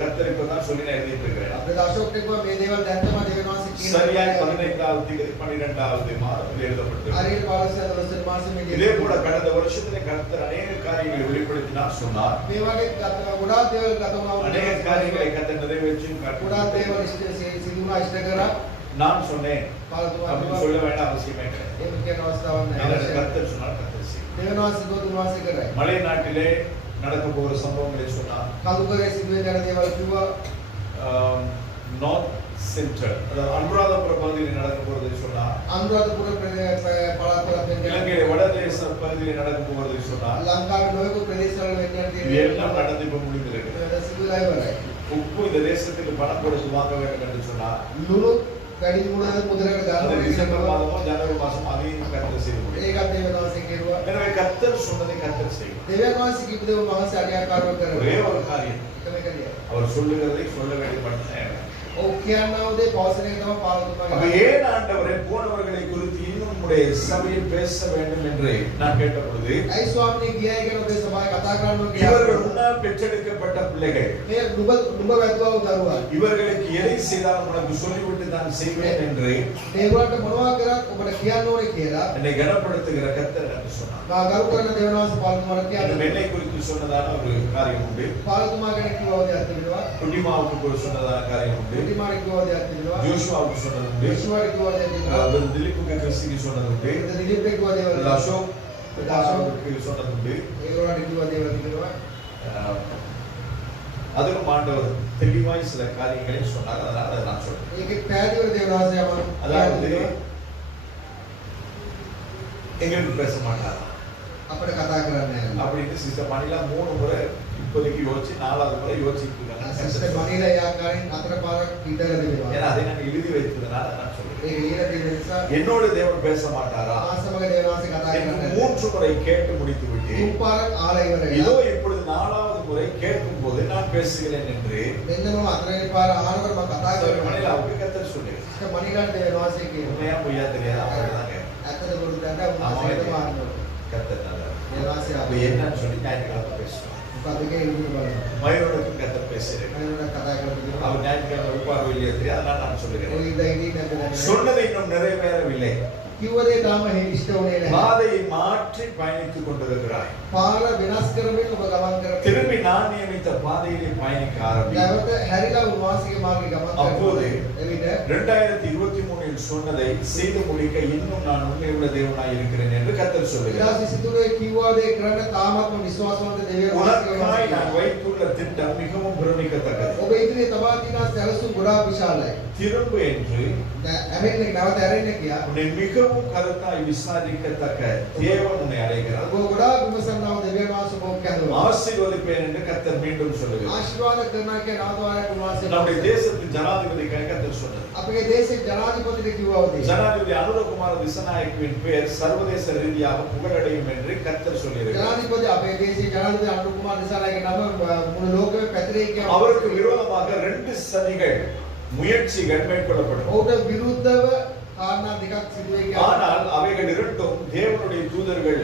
கர்த்தர் இப்பதான் சொல்லி நான் எழுதிட்டு இருக்கிறேன். අපේ අශෝක් කිව්වා මේ දේවල් දැන් තමයි දෙවියන් වහන්සේ சரியாய் කියන්නේ. 15வது தேதி 12வது மாதத்தில் எழுதப்பட்டிருக்கிறது. හරියට පාලසිය දවසේ මාසෙ මේ இதே போல கடந்த வருஷத்திலே கர்த்தர் அநேக காரியங்களை வெளிப்படுத்தினார் சொன்னார். මේ වගේ ගොඩාක් දේවල් ගත වුණා. அநேக காரியங்களை கர்த்தர் நிறைவேற்றியும் ගොඩාක් දේවල් සිදුනා ඉෂ්ට කරා. நான் சொன்னேன் පාලතුමා அப்படி කිව්වා சொல்ல வேண்டாம் அவசியமே கிடையாது. ඒක කියන අවස්ථාවක් ஏன்னா නැහැ. கர்த்தர் சொன்னார், கர்த்தர் செய்யும். දෙවියන් වහන්සේ දෝතුන් වහන්සේ කරයි. மலை நாட்டிலே நடக்க போகிற சம்பவங்களை சொன்னார். කලුකරේ සිදුවේ යන දේවල් කිව්වා. நார்த் சென்ட்ரல் அதாவது அனுராதபுர பகுதியில் நடக்க போறதை சொன்னார். අනුරාධපුර පළාතවල இலங்கை வடதேச பகுதியில் நடக்க போறதை சொன்னார். ලංකාවේ නොයෙකුත් ප්‍රදේශවල වෙන්න இது எல்லாம் நடந்து இப்ப முடிந்திருக்கு. සිදුවලා ඉවරයි. உப்பு இந்த தேசத்துக்கு பணம் கொடுத்து வாங்க வேண்டும் என்று சொன்னார். ලුණු වැඩි මුණද මුදලකට அது ගන්න டிசம்பர் ඕනේ. மாதமோ ஜனவரி மாசமோ அதையும் கர்த்தர் செய்ய முடியும். ඒකත් දෙවියන් වහන්සේ කෙරුවා. எனவே கர்த்தர் சொன்னதை கர்த்தர் செய்யும். දෙවියන් වහන්සේ කිව්ව දේ වහන්සේ අරියාකාරව ஒரே කරනවා. ஒரு காரியம், එකම කරියා. அவர் சொல்லுகிறதை சொல்ல வேண்டிய மட்டும். ඔව් කියනවා දේ පවසන එක තමයි පාලතුමා அப்ப ஏன் ஆண்டவரே போனவர்களை குறித்து இன்னும் உம்முடைய சபையில் பேச வேண்டும் என்று நான் கேட்ட பொழுது, ඇයි ස්වාමීනි ගියයි කියන ඔබේ සභාවේ කතා කරනවා இவர்கள் කියලා. முன்னால் பெற்றெடுக்கப்பட்ட பிள்ளைகள், මේ නුඹ වැද්දව දරුවා. இவர்களுக்கு எதை செய்தாலும் உனக்கு சொல்லிவிட்டு தான் செய்வேன் என்று මේගොල්ලන්ට මොනවා කරත් ඔබට කියන්න ඕනේ කියලා. என்னை கனப்படுத்துகிற கர்த்தர் எனக்கு சொன்னார். මා ගරු කරන දෙවියන් වහන්සේ පාලතුමාට இன்னும் කියන්නේ. என்னை குறித்து சொன்னதான ஒரு காரியம் உண்டு. පාලතුමා ගැන කිව්වා දෙයක් තිබෙනවා. குட்டிமாவுக்கு சொன்னதான காரியம் உண்டு. ප්‍රතිමාට කිව්වා දෙයක් තිබෙනවා. ஜோஷுவாவுக்கு சொன்னது உண்டு. විශ්වාට කිව්වා දෙයක් තිබෙනවා. திலீப்புக்கு கிறிஸ்துக்கு சொன்னது உண்டு. දිලිප්ට කිව්වා දේවල් තිබෙනවා. அசோக் அசோக்கு சொன்னது உண்டு. ඒගොල්ලන්ට කිව්වා දේවල් තිබෙනවා. அதிலும் ஆண்டவர் தெளிவாய் சில காரியங்களை சொன்னார். அதனால அதை நான் சொல்றேன். ඒකේ පැහැදිලිව දේවනාසය அதாவது எங்களுக்கு பேச மாட்டாரா අපිට කතා කරන්නේ නැහැ. அப்படின்னு சிஸ்டர் மணிலா 3 முறை இப்போதைக்கு யோசிச்சு 4வது முறை யோசிச்சுட்டு இருக்காங்க. සිස්ටර් මනීලා ඒ ආකාරයෙන් 4 පාරක් හිතලා දෙනවා. ஏன்னா அதை நான் எழுதி வைத்ததனால நான் சொல்றேன். ඒ ඊළ තියෙන නිසා என்னோட தேவன் பேச மாட்டாரா? ආසමග දේවනාසය කතා කරන්නේ 3 முறை கேட்டு முடித்து விட்டு තුන් පාරක් ආලා ඉවරයි. இதோ இப்பொழுது 4வது முறை கேட்கும் போது நான் பேசுகிறேன் என்று මෙන්න මම 4වෙනි පාර ආනකොට මම කතා சிஸ்டர் කරනවා. மணிலா அவங்க கத்தர் சொன்னீங்க. සිස්ටර් මනීලාට දේවනාසය කියනවා. உண்மையா பொய்யா தெரியாது அவ்வளவுதாங்க. ඇත්තද බොරුද දන්නේ උන්වහන්සේට මාරනවා. கத்தர் நல்லவர். දේවනාසය அப்ப என்னன்னு சொல்லி ஞாயிற்றுக்கிழமை பேசுவோம். මොකද ඒකේ ඉන්නේ බලන්න. மயூரனுக்கும் கத்தர் பேசுகிறேன். මනීලාට කතා කරලා அவர் ஞாயிற்றுக்கிழமை இருப்பார் இல்லையா தெரியாது. அதனால நான் சொல்லுகிறேன். ඔය ඉඳ ඉන්නේ නැද්ද? சொன்னதை இன்னும் நிறைவேறவில்லை. කිව්වදේ තාම ඉෂ්ට වුණේ නැහැ. பாதையை மாற்றி பயணித்துக் கொண்டிருக்கிறாய். පාර වෙනස් කරමින් ඔබ ගමන් කරමින් திரும்பி நான் நியமித்த பாதையிலே பயணிக்க ஆரம்பி. නැවත හැරිලා උන්වහන්සේගේ මාර්ගයේ ගමන් அப்போது එවිට 2023 சொன்னதை செய்து முடிக்க இன்னும் நான் உண்மையுள்ள தேவனாய் இருக்கிறேன் என்று கர்த்தர் சொல்லுகிறார். 2023 කිව්වදේ කරන්න තාමත්ම විශ්වාසවන්ත දෙවියන් உனக்காய் நான் வைத்துள்ள திட்டம் மிகவும் பிரமிக்கத்தக்கது. ඔබ ඉදිරියේ තබා තියෙන සැලසුම් ගොඩාක් විශාලයි. திரும்பு என்று ඇරෙන්නේ නැවත ඇරෙන්න කියා. உன்னை மிகவும் கருத்தாய் விசாரிக்கத்தக்க தேவன் உன்னை அழைக்கிறார். ඔබ ගොඩාක් විමසන්නව දෙවියන් වහන්සේ ඔබ කැඳවනවා. ஆசீர்வதிப்பேன் என்று கர்த்தர் மீண்டும் சொல்லுகிறார். ආශිර්වාද කරනවා කියන ආදායක උන්වහන්සේ நம்முடைய தேசத்தின் ஜனாதிபதி கர்த்தர் சொன்னார். අපේ දේශේ ජනාධිපතිට කිව්වවදී ஜனாதிபதி அனுரகுமார திசாநாயக்கவின் பெயர் சர்வதேச ரீதியாக புகழடையும் என்று கர்த்தர் சொல்லியிருக்கிறார். ජනාධිපති අපේ දේශේ ජනාධිපති අනුර කුමාර දිසානායක නම මුළු ලෝකෙම පැතිරෙයි කියන அவருக்கு விரோதமாக 2 சதிகள் முயற்சிகள் மேற்கொள்ளப்படும். ඔහුට විරුද්ධව කාරණා දෙකක් සිදු වෙයි කියලා. ஆனால் அவைகள் இரண்டும் தேவனுடைய தூதர்கள்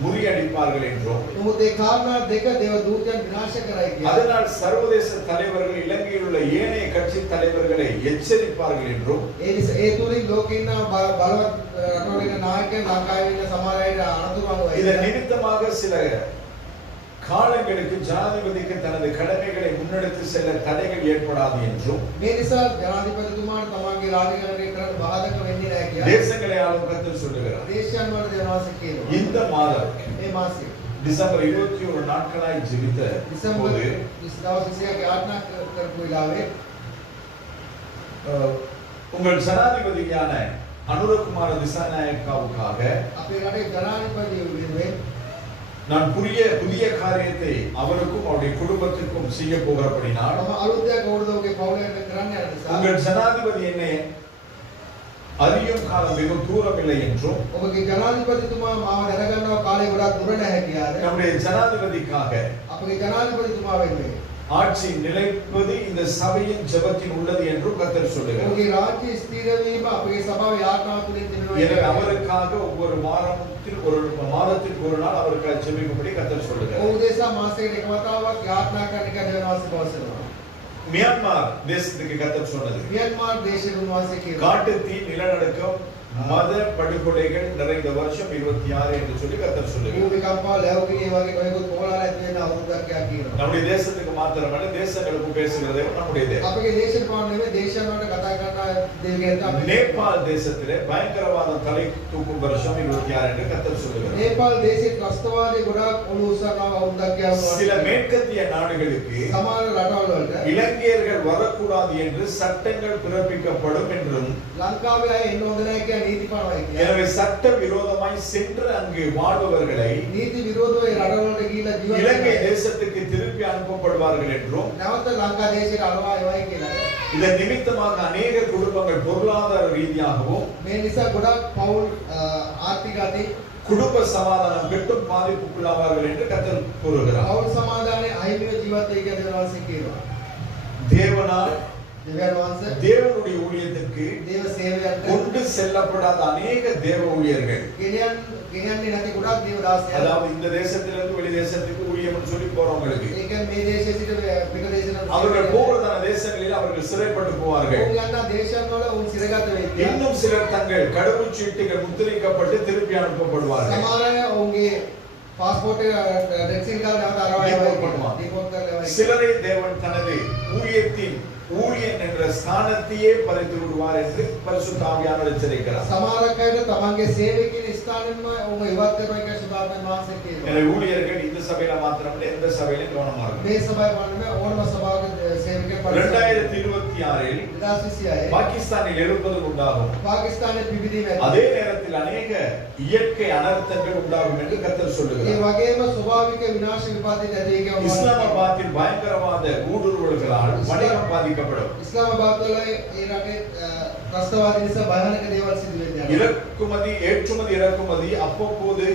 முறியடிப்பார்கள் என்றும் නමුත් ඒ කාරණා දෙක දේව දූතයන් විනාශ කරයි කියලා. அதனால் சர்வதேச தலைவர்கள் இலங்கையில் உள்ள ஏனைய கட்சி தலைவர்களை எச்சரிப்பார்கள் என்றும் ඒ නිසා ඒ තුලින් ලෝකේ ඉන්න බලවත් රටවල ඉන්න නායකයන් ලංකාවේ ඉන්න සමහර අය අනතුරුවන් இதன் වෙයි. நிமித்தமாக சில காலங்களுக்கு ஜனாதிபதிக்கு தனது கடமைகளை முன்னெடுத்து செல்ல தடைகள் ஏற்படாது என்றும் මේ නිසා ජනාධිපතිතුමාට තමන්ගේ රාජකාරිය කරන්න බාධක වෙන්නේ නැහැ කියලා. தேசங்களை ஆளும் கர்த்தர் சொல்லுகிறார். දේශයන් වල දේවාස කියනවා. இந்த மாதம் මේ මාසෙ டிசம்பர் 21 நாட்களாய் ஜெபித்த डिसेंबर போது 20 දවස් 20ක ආඥා කරපු වෙලාවේ உங்கள் ஜனாதிபதியான அனுரகுமார திசாநாயக்காவுக்காக අපේ රටේ ජනාධිපති වෙනුවෙන් நான் புதிய காரியத்தை அவருக்கும் அவருடைய குடும்பத்திற்கும் செய்ய போகிறபடினால் මම අලුත් දෙයක් ඕඩෝගේ පවුලට කරන්න යන නිසා உங்கள் ஜனாதிபதி என்னை அறியும் காலம் வெகு தூரம் இல்லை என்றும் ඔබගේ ජනාධිපතිතුමා මාව දැනගන්නවා කාලේ ගොඩක් දුර නැහැ කියාද நம்முடைய ஜனாதிபதிக்காக අපගේ ජනාධිපතිතුමා වෙනුවෙන් ஆட்சி நிலைப்பது இந்த சபையின் ஜெபத்தில் உள்ளது என்றும் கர்த்தர் சொல்லுகிறார். ඔබගේ රාජ්‍ය ස්ථිර වීම අපගේ සභාවේ ආඥාව තුලින් எனவே තිබෙනවා. அவருக்காக ஒவ்வொரு மாதத்திற்கு ஒரு நாள் அவருக்காக ஜெபிக்கும்படி கர்த்தர் சொல்லுகிறார். ඔහු දේශා මාසයකට එක වතාවක් යාඥා කරන එක දෙවනවාසේ පවසනවා. மியான்மர் தேசத்துக்கு கர்த்தர் சொன்னது මියන්මාර් දේශේ උන්වහන්සේ කියනවා. காட்டு தீ நிலநடுக்கம் மத படுகொலைகள் நிறைந்த வருஷம் 26 என்று சொல்லி கர்த்தர் சொல்லுகிறார். භූමිකම්පා ලැබුගිනි වගේ කොහෙකුත් කොහොමලා ඇති වෙන අවුරුද්දක් යා කියනවා. நம்முடைய தேசத்துக்கு மாத்திரமல்ல தேசங்களுக்கு பேசுகிறதே நம்முடைய தேசம். අපගේ දේශේ පාන නෙමෙයි දේශයන් වලට කතා කරන දෙවියන්ට අපි நேபாள் தேசத்திலே பயங்கரவாதம் தலை தூக்கும் வருஷம் 26 என்று கர்த்தர் சொல்லுகிறார். නේපාල් දේශේ ත්‍රස්තවාදී ගොඩාක් ඔලු උස්සනවා අවුරුද්දක් යා சில மேற்கத்திய நாடுகளுக்கு සමහර රටවල් වලට இலங்கையர்கள் வரக்கூடாது என்று சட்டங்கள் பிறப்பிக்கப்படும் என்றும் ලංකාවේ අය එන්න හොඳ නැහැ කියලා නීති පානවයි කියලා. எனவே சட்ட விரோதமாய் சென்று அங்கு வாழ்பவர்களை නීති විරෝධව ඒ රටවලට ගිහිල්ලා ජීවත් இலங்கை වෙනවා. தேசத்துக்கு திருப்பி அனுப்பப்படுவார்கள் என்றும் නැවත ලංකා දේශයට අරවා එවයි කියලා. இதன் நிமித்தமாக அநேக குடும்பங்கள் பொருளாதார ரீதியாகவும் මේ නිසා ගොඩක් පෞල් ආර්ථික අති குடும்ப சமாதானம் கெட்டும் பாதிப்புக்குள்ளாவார்கள் என்று கர்த்தர் கூறுகிறார். පෞල් සමාදානයේ අහිමිව ජීවත් වෙයි කියලා දෙවනවාසේ කියනවා. தேவனால் දෙවියන් වහන්සේ தேவனுடைய ஊழியத்திற்கு දේව සේවයන්ට கொண்டு செல்லப்படாத அநேக தேவ ஊழியர்கள் ගෙනියන්නේ නැති ගොඩක් දේව දාසයන්. அதாவது இந்த தேசத்திலிருந்து வெளி தேசத்துக்கு ஊழியம்னு சொல்லி போறவங்களுக்கு ඒ කියන්නේ මේ දේශයේ සිට පිට දේශවලට அவர்கள் போகிறதான தேசங்களில் அவர்கள் சிறைப்பட்டு போவார்கள். ඔවුන් යන දේශයන් වල ඔවුන් සිරගත වෙයි. இன்னும் சிலர் தங்கள் கடவுச்சீட்டுகள் முத்திரிக்கப்பட்டு திருப்பி அனுப்பப்படுவார்கள். සමහර අය ඔවුන්ගේ පාස්පෝර්ට් එක රෙක්සින් කාලේ නැවත අරවා එවයි. பண்ணுவாங்க. ඩිපෝට් කරලා එවයි. சிலரை தேவன் தனது ஊழியத்தின் ஊழியன் என்ற ஸ்தானத்தையே பறித்து விடுவார் என்று பரிசுத்த ஆவியானவர் எச்சரிக்கிறார். සමහරක් අයට තමන්ගේ සේවකයන් ස්ථානෙන්ම ඔහු ඉවත් කරනවා කියලා සුභාවන වහන්සේ කියනවා. எனவே ஊழியர்கள் இந்த சபையில மாத்திரமல்ல எந்த சபையிலும் கவனமா இருக்கணும். මේ සභාවේ වන්නම ඕනම සභාවක සේවකයෙක් 2026 2026 பாகிஸ்தானில் எழுப்புதல் உண்டாகும். පාකිස්තානයේ පිබිදීම அதே நேரத்தில் அநேக இயற்கை அனர்த்தங்கள் உண்டாகும் என்று கர்த்தர் ඒ சொல்லுகிறார். වගේම ස්වභාවික විනාශ විපත්ති ඇති කියලා இஸ்லாமாபாத்தில் பயங்கரவாத ஊடுருவல்களால் வணிகம் பாதிக்கப்படும். ඉස්ලාමාබාද් වල ඒ රටේ ත්‍රස්තවාදී නිසා භයානක දේවල් සිදු වෙනවා. இறக்குமதி ஏற்றுமதி இறக்குமதி அவ்வப்போது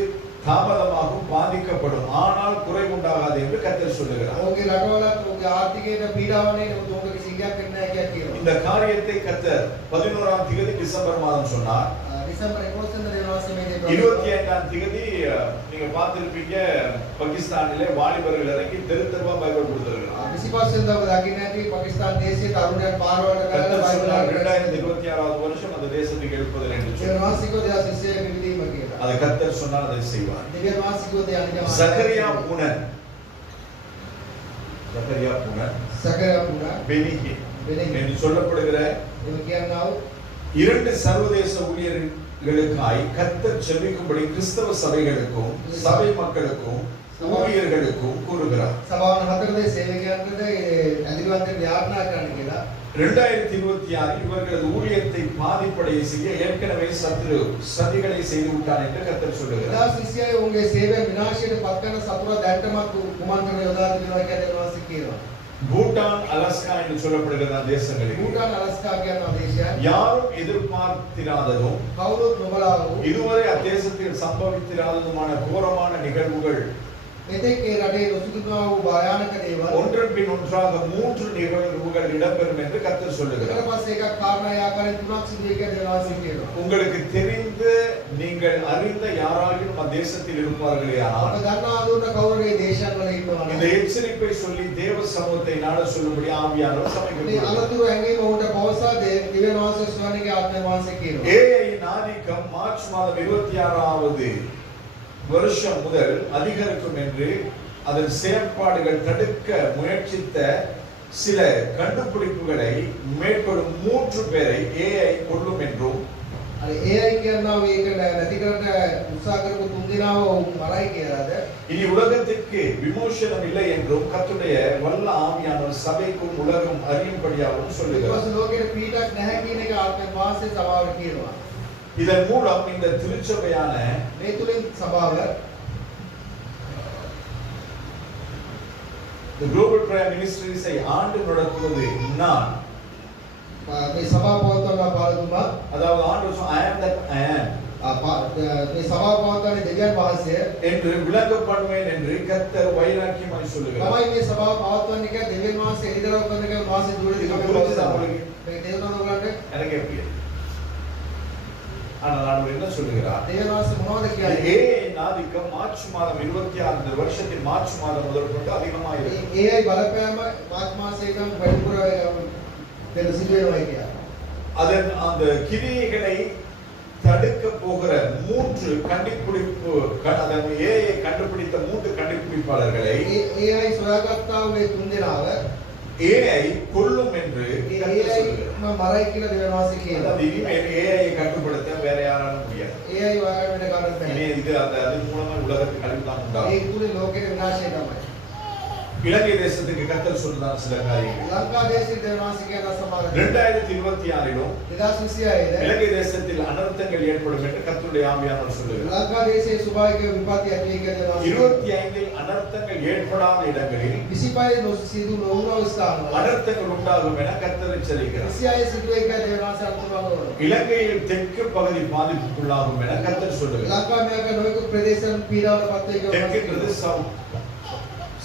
தாமதமாகவும் பாதிக்கப்படும், ஆனால் குறைவுண்டாகாது என்று கர்த்தர் சொல்லுகிறார். ඔහුගේ රටවලත් ඔහුගේ ආර්ථිකයට පීඩාවන්නේ උතුම්ක කිසියක් වෙන්නේ නැහැ කියලා. இந்த காரியத்தை கர்த்தர் 11ஆம் தேதி டிசம்பர் மாதம் சொன்னார். டிசம்பர் 11 தேவவாசமே 25ஆம் தேதி நீங்க பார்த்திருப்பீங்க, பாகிஸ்தானிலே வாலிபர்கள் இறங்கி தெரு தெருவா பைபிள் கொடுத்திருக்கிறார். 25 වෙනිදා දකින්න ඇති පාකිස්තාන දේශයේ තරුණයන් පාරවල් கர்த்தர் කරලා சொன்னார், බයිබල් 2026வது வருஷம் அந்த தேசத்துக்கு எழுப்புதல் என்று சொன்னார். දේවවාසිකෝ දේශයේ පිබිදීම කියලා. அதை கர்த்தர் சொன்னார், அதை செய்வார். දේවවාසිකෝ දේශයේ சகரியா புனன், சகரியா புனன், සකරා පුරා பெனிகே பெனிகே என்று சொல்லப்படுகிற ඒ කියනවා 2 சர்வதேச ஊழியர்களுக்காய் கர்த்தர் செபிக்கும்படி கிறிஸ்தவ சபைகளுக்கும் சபை மக்களுக்கும் ஊழியர்களுக்கும் கூறுகிறார். සභාවන හතරේ සේවකයන්ට ඇදිරිවන්තට යාඥා කරන්න කියලා 2026 இவர்களது ஊழியத்தை பாதிப்படைய செய்ய ஏற்கனவே சத்துரு சதிகளை செய்து விட்டார் என்று கர்த்தர் சொல்லுகிறார். 2026 උන්ගේ සේවය විනාශයට පත් කරන සතුරා දැන්ටමත් කුමන්ත්‍රණ යොදා තිබෙනවා කියලා දේවවාසී කියනවා. பூட்டான், அலாஸ்கா என்று சொல்லப்படுகிற அந்த தேசங்களில் භූටාන් අලස්කා කියන දේශයන් யாரும் எதிர்பார்த்திராததும் කවුරුත් නොබලා වූ இதுவரை அத்தேசத்தில் சம்பவித்திராததுமான கோரமான நிகழ்வுகள் මෙතෙක් ඒ රටේ නොසිතුනා වූ භයානක දේවල් ஒன்றன் பின் ஒன்றாக 3 நிகழ்வுகள் இடம்பெறும் என்று கர்த்தர் சொல்லுகிறார். ඊට පස්සේ එකක් කාරණා ආකාරයෙන් තුනක් සිදු වෙයි කියලා දේවවාසී කියනවා. உங்களுக்கு தெரிந்து நீங்கள் அறிந்த யாராலும் அத்தேசத்தில் இருப்பார்களே අප ஆனால் දන්නා අඳුරන කවුරු මේ දේශයන් වල ඉන්නවා இந்த எச்சரிப்பை சொல்லி தேவ சமூகத்தை நாட சொல்லும்படி ஆவியானவர் சபைக்கு මේ අලතුරු ඇඟීම උන්ට පවසා දිව්‍යන් වහන්සේ ස්වාමීගේ ආත්මය වහන්සේ කියනවා. ஏஐயின் ஆதிக்கம் மார்ச் மாதம் 26வது வருஷம் முதல் அதிகரிக்கும் என்று அதன் செயற்பாடுகள் தடுக்க முயற்சித்த சில கண்டுபிடிப்புகளை மேற்கொள்ளும் 3 பேரை ஏஐ கொல்லும் என்றும் අර AI කියනවා මේක නැති කරන්න උත්සාහ කරපු තුන් දිනාව මරයි කියලාද இனி உலகத்திற்கு விமோசனம் இல்லை என்றும் கர்த்தருடைய வல்ல ஆவியானவர் சபைக்கும் உலகம் அறியும்படியாகவும் சொல்லுகிறார். ඊපස්සේ ලෝකෙට පීඩක් නැහැ කියන එක ආත්ම වාසයේ සභාව කියනවා. இதன் மூலம் இந்த திருச்சபையான මේ තුලින් සභාව The Global Prayer Ministries ஐ ஆண்டு நடத்துவது நான், මේ සභාව පවත්වන පාලතුමා அதாவது ஆண்டு I am that I am මේ සභාව පවත්වන දෙවියන් වහන්සේ என்று விளங்கப்படுவேன் என்று கர்த்தர் வைராக்கியமாய் சொல்லுகிறார். තමයි මේ සභාව පවත්වන්නේ කියලා දෙවියන් වහන්සේ එළිදරව් කරන එක මාසෙ දුර இது දිගට புரிஞ்சுதா உங்களுக்கு? මේ තේරුණාද ඔයගලන්ට? எனக்கே புரியல. ஆனால் ஆண்டவர் என்ன சொல்லுகிறார்? දෙවියන් වහන්සේ මොනවද කියන්නේ? ஏஐயின் ஆதிக்கம் மார்ச் மாதம் 26 இந்த வருஷத்தின் மார்ச் மாதம் முதல் கொண்டு அதிகமாக இருக்கு. AI බලපෑම මාර්ච් මාසයේ ඉඳන් වැඩිපුර වෙන සිදු වෙනවා කියලා. அதன் அந்த கிரியைகளை தடுக்க போகிற 3 கண்டுபிடிப்பு அதன் ஏஐ கண்டுபிடித்த 3 கண்டுபிடிப்பாளர்களை AI සොයාගත්තා වූ මේ තුන් දෙනාව ஏஐ கொல்லும் என்று கர்த்தர் AI சொல்லுகிறார். මරයි කියලා දෙවියන් වහන්සේ කියනවා. அதாவது இனிமேல் ஏஐ கட்டுப்படுத்த வேற யாராலும் முடியாது. AI වගේ වෙන කාටවත් இனி බෑ. இது அது மூலமா உலகத்துக்கு அழிவு தான் ඒ உண்டாகும். කුලේ ලෝකෙට විනාශය තමයි. இலங்கை தேசத்துக்கு கர்த்தர் சொன்னதான சில காரியங்கள் ලංකා දේශයේ දෙවියන් වහන්සේ කියන සමාන 2026லும் 2026 இலங்கை தேசத்தில் அனர்த்தங்கள் ஏற்படும் என்று கர்த்தருடைய ஆவியானவர் சொல்லுகிறார். ලංකා දේශයේ ස්වභාවික විපත්ති ඇති වෙයි කියලා දෙවියන් වහන්සේ 25இல் அனர்த்தங்கள் ஏற்படாத இடங்களில் 25 නොසිදු නොවුන ස්ථානවල அனர்த்தங்கள் உண்டாகும் என கர்த்தர் எச்சரிக்கிறார். 26 සිදු වෙයි කියලා දෙවියන් වහන්සේ අනුතවනවා. இலங்கையில் தெற்கு பகுதி பாதிப்புக்குள்ளாகும் என கர்த்தர் சொல்லுகிறார். ලංකා මේක නොයෙකුත් ප්‍රදේශයන් පීඩාවට පත් වෙයි කියලා தெற்குன்றது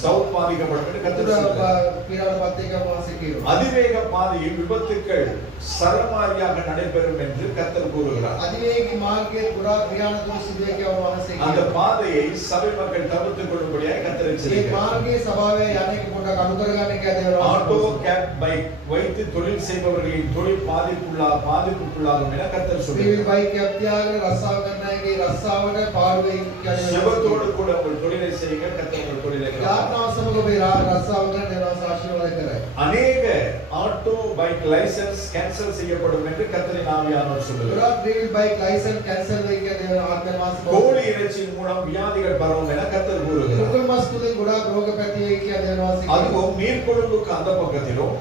சவுத் பாதிக்கப்படும் என்று கர்த்தர் சொல்லுகிறார். පීඩාවට පත් වෙයි කියලා වහන්සේ කියනවා. அதிவேக பாதையில் விபத்துக்கள் சரமாரியாக நடைபெறும் என்று கர்த்தர் கூறுகிறார். අධිවේගී මාර්ගයේ පුරා ක්‍රියාත්මක සිදු වෙයි කියලා වහන්සේ அந்த කියනවා. பாதையை சபை மக்கள் தவிர்த்துக் கொள்ளும்படியாக கர்த்தர் මේ எச்சரிக்கிறார். මාර්ගයේ සභාවේ යන්නේ පොඩ්ඩක් අනුකර ගන්න කියලා දෙවියන් ஆட்டோ වහන්සේ கேப் பைக் வைத்து தொழில் செய்பவர்களின் தொழில் பாதிப்புள்ளாகும் என கர்த்தர் මේ சொல்லுகிறார். බයික් එකක් තියාගෙන රස්සාව කරන අයගේ මේ රස්සාවට පාඩුවේ කියන්නේ செபத்தோடு கூட உங்கள் தொழிலை செய்யுங்க, கர்த்தர் உங்கள் தொழிலை යාත්‍රාව සමග ඔබේ රස්සාව කරන දේවල් ආශිර්වාද කරයි. அநேக ஆட்டோ பைக் லைசென்ஸ் கேன்சல் செய்யப்படும் என்று கர்த்தரின் ஆவியானவர் சொல்லுகிறார். ගොඩක් ඩ්‍රීල් බයික් ලයිසන්ස් කැන්සල් වෙයි කියන දේවල් ආත්ම මාස கோழி இறைச்சியின் மூலம் வியாதிகள் பரவும் என கர்த்தர் கூறுகிறார். කුකුල් මස් තුලින් ගොඩක් රෝග පැති වෙයි කියන දේවල් அதுவும் நீர்கொழும்புக்கு அந்த பக்கத்திலும்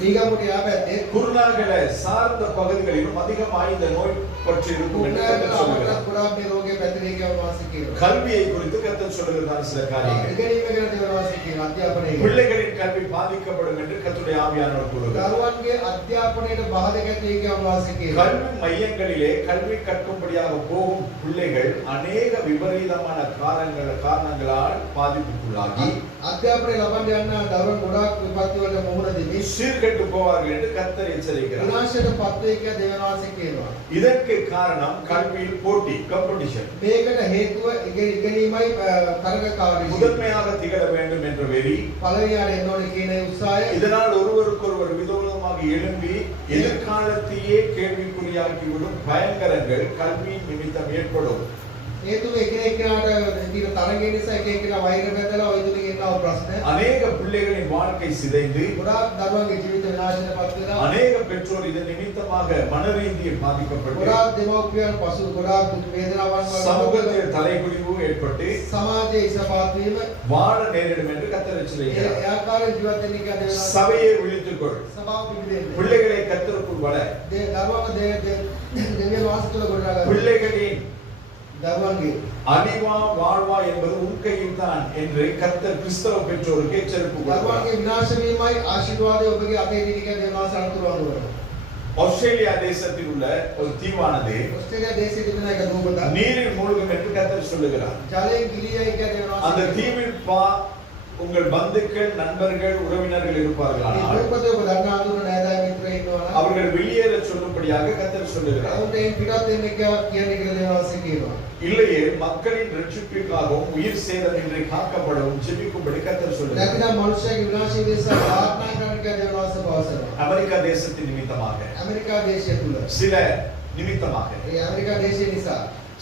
மீகமுடி ஆபத்தே குருநாகலை சார்ந்த பகுதிகளிலும் அதிகமாக இந்த நோய் பற்றி இருக்கும் என்று கர்த்தர் சொல்லுகிறார். ගොඩක් මේ රෝගේ පැති වෙයි කියන වාසිය කියනවා. கல்வியை குறித்து கர்த்தர் சொல்லுகிறார் சில காரியங்கள். ඉගෙනීම ගැන දේවල් වාසිය කියනවා. අධ්‍යාපනය பிள்ளைகளின் கல்வி பாதிக்கப்படும் என்று கர்த்தருடைய ஆவியானவர் கூறுகிறார். දරුවන්ගේ අධ්‍යාපනයට බාධක ඇති කියන වාසිය කියනවා. கல்வி மையங்களிலே கல்வி கற்கும்படியாக போகும் பிள்ளைகள் அநேக விபரீதமான காரணங்களால் பாதிப்புக்குள்ளாகி අධ්‍යාපනය ලබන්න යන දරුවන් ගොඩක් විපත්ති වලට මුහුණ දෙමි. சீர்கெட்டு போவார்கள் என்று கர்த்தர் எச்சரிக்கிறார். විනාශයට පත් වෙයි කියන දේවල් වාසිය කියනවා. இதற்கு காரணம் கல்வியில் போட்டி, காம்படிஷன். මේකට හේතුව ඉගෙනීමයි තරගකාරීත්වය. முதன்மையாக திகழ வேண்டும் என்ற வெறி. පළවෙනියට එන්න ඕනේ කියන උත්සාහය. இதனால் ஒருவருக்கொருவர் விதவிதமாக எழும்பி எதிர்காலத்தையே கேள்விக்குறியாக்கிவிடும் பயங்கரங்கள் கல்வியின் நிமித்தம் ஏற்படும். හේතුව එකිනෙකාට තියෙන තරගය නිසා එකිනෙකා වෛර බැඳලා ඔය තුලින් එනවා ප්‍රශ්න. அநேக பிள்ளைகளின் வாழ்க்கை சிதைந்து ගොඩාක් දරුවන්ගේ ජීවිත විනාශයට පත් වෙනවා. அநேக பெற்றோர் இதன் நிமித்தமாக மனரீதியில் பாதிக்கப்பட்டு ගොඩාක් දෙමව්පියන් පසු ගොඩාක් දුක් වේදනාවන් சமூகத்தில் தலைகுனிவு ஏற்பட்டு සමාජයේ ඉසපාත් වීම வாழ நேரிடும் என்று கர்த்தர் எச்சரிக்கிறார். ඒ ආකාරයෙන් ජීවත් වෙන්න කියන දේවල් சபையை விழித்துக்கொள். සභාව පිළිදෙන්න. பிள்ளைகளை கர்த்தருக்குள் வள. දරුවන්ගේ දෙවියන් වහන්සේ තුල ගොඩනගා பிள்ளைகளின் දරුවන්ගේ அழிவா வாழ்வா என்பது உன் கையில் தான் என்று கர்த்தர் கிறிஸ்தவ பெற்றோருக்கு எச்சரிப்பு கொடுக்கிறார். දරුවන්ගේ විනාශ වීමයි ආශිර්වාදය ඔබගේ අතේ ඉන්නේ කියන දේවල් සලකුණු වුණා. ஆஸ்திரேலியா தேசத்தில் உள்ள ஒரு தீவானது ஆஸ்திரேலியா தேசத்தில் இருக்கிற එක දුවපත நீரில் மூழ்கும் என்று கர்த்தர் சொல்லுகிறார். ජලයෙන් ගිලියයි කියන දේවල් அந்த தீவில் உங்கள் பந்துக்கள், நண்பர்கள், உறவினர்கள் இருப்பார்களானால் දුවපතේ ඔබ දන්නා අඳුර නෑදෑ මිත්‍රයෝ ඉන්නවනම් அவர்கள் வெளியேற சொல்லும்படியாக கர்த்தர் சொல்லுகிறார். அவුන්ට පිටත් වෙන්න කියන දේවල් කියනවා. இல்லையே மக்களின் ரட்சிப்பிற்காகவும் உயிர் சேதமின்றி காக்கப்படவும் ஜெபிக்கும்படி கர்த்தர் சொல்லுகிறார். නැතිනම් මනුෂ්‍යගේ විනාශය නිසා ප්‍රාර්ථනා කරන කියන දේවල් පවසනවා. அமெரிக்கா தேசத்தின் நிமித்தமாக ඇමරිකා දේශය තුල சில நிமித்தமாக ඒ ඇමරිකා දේශය නිසා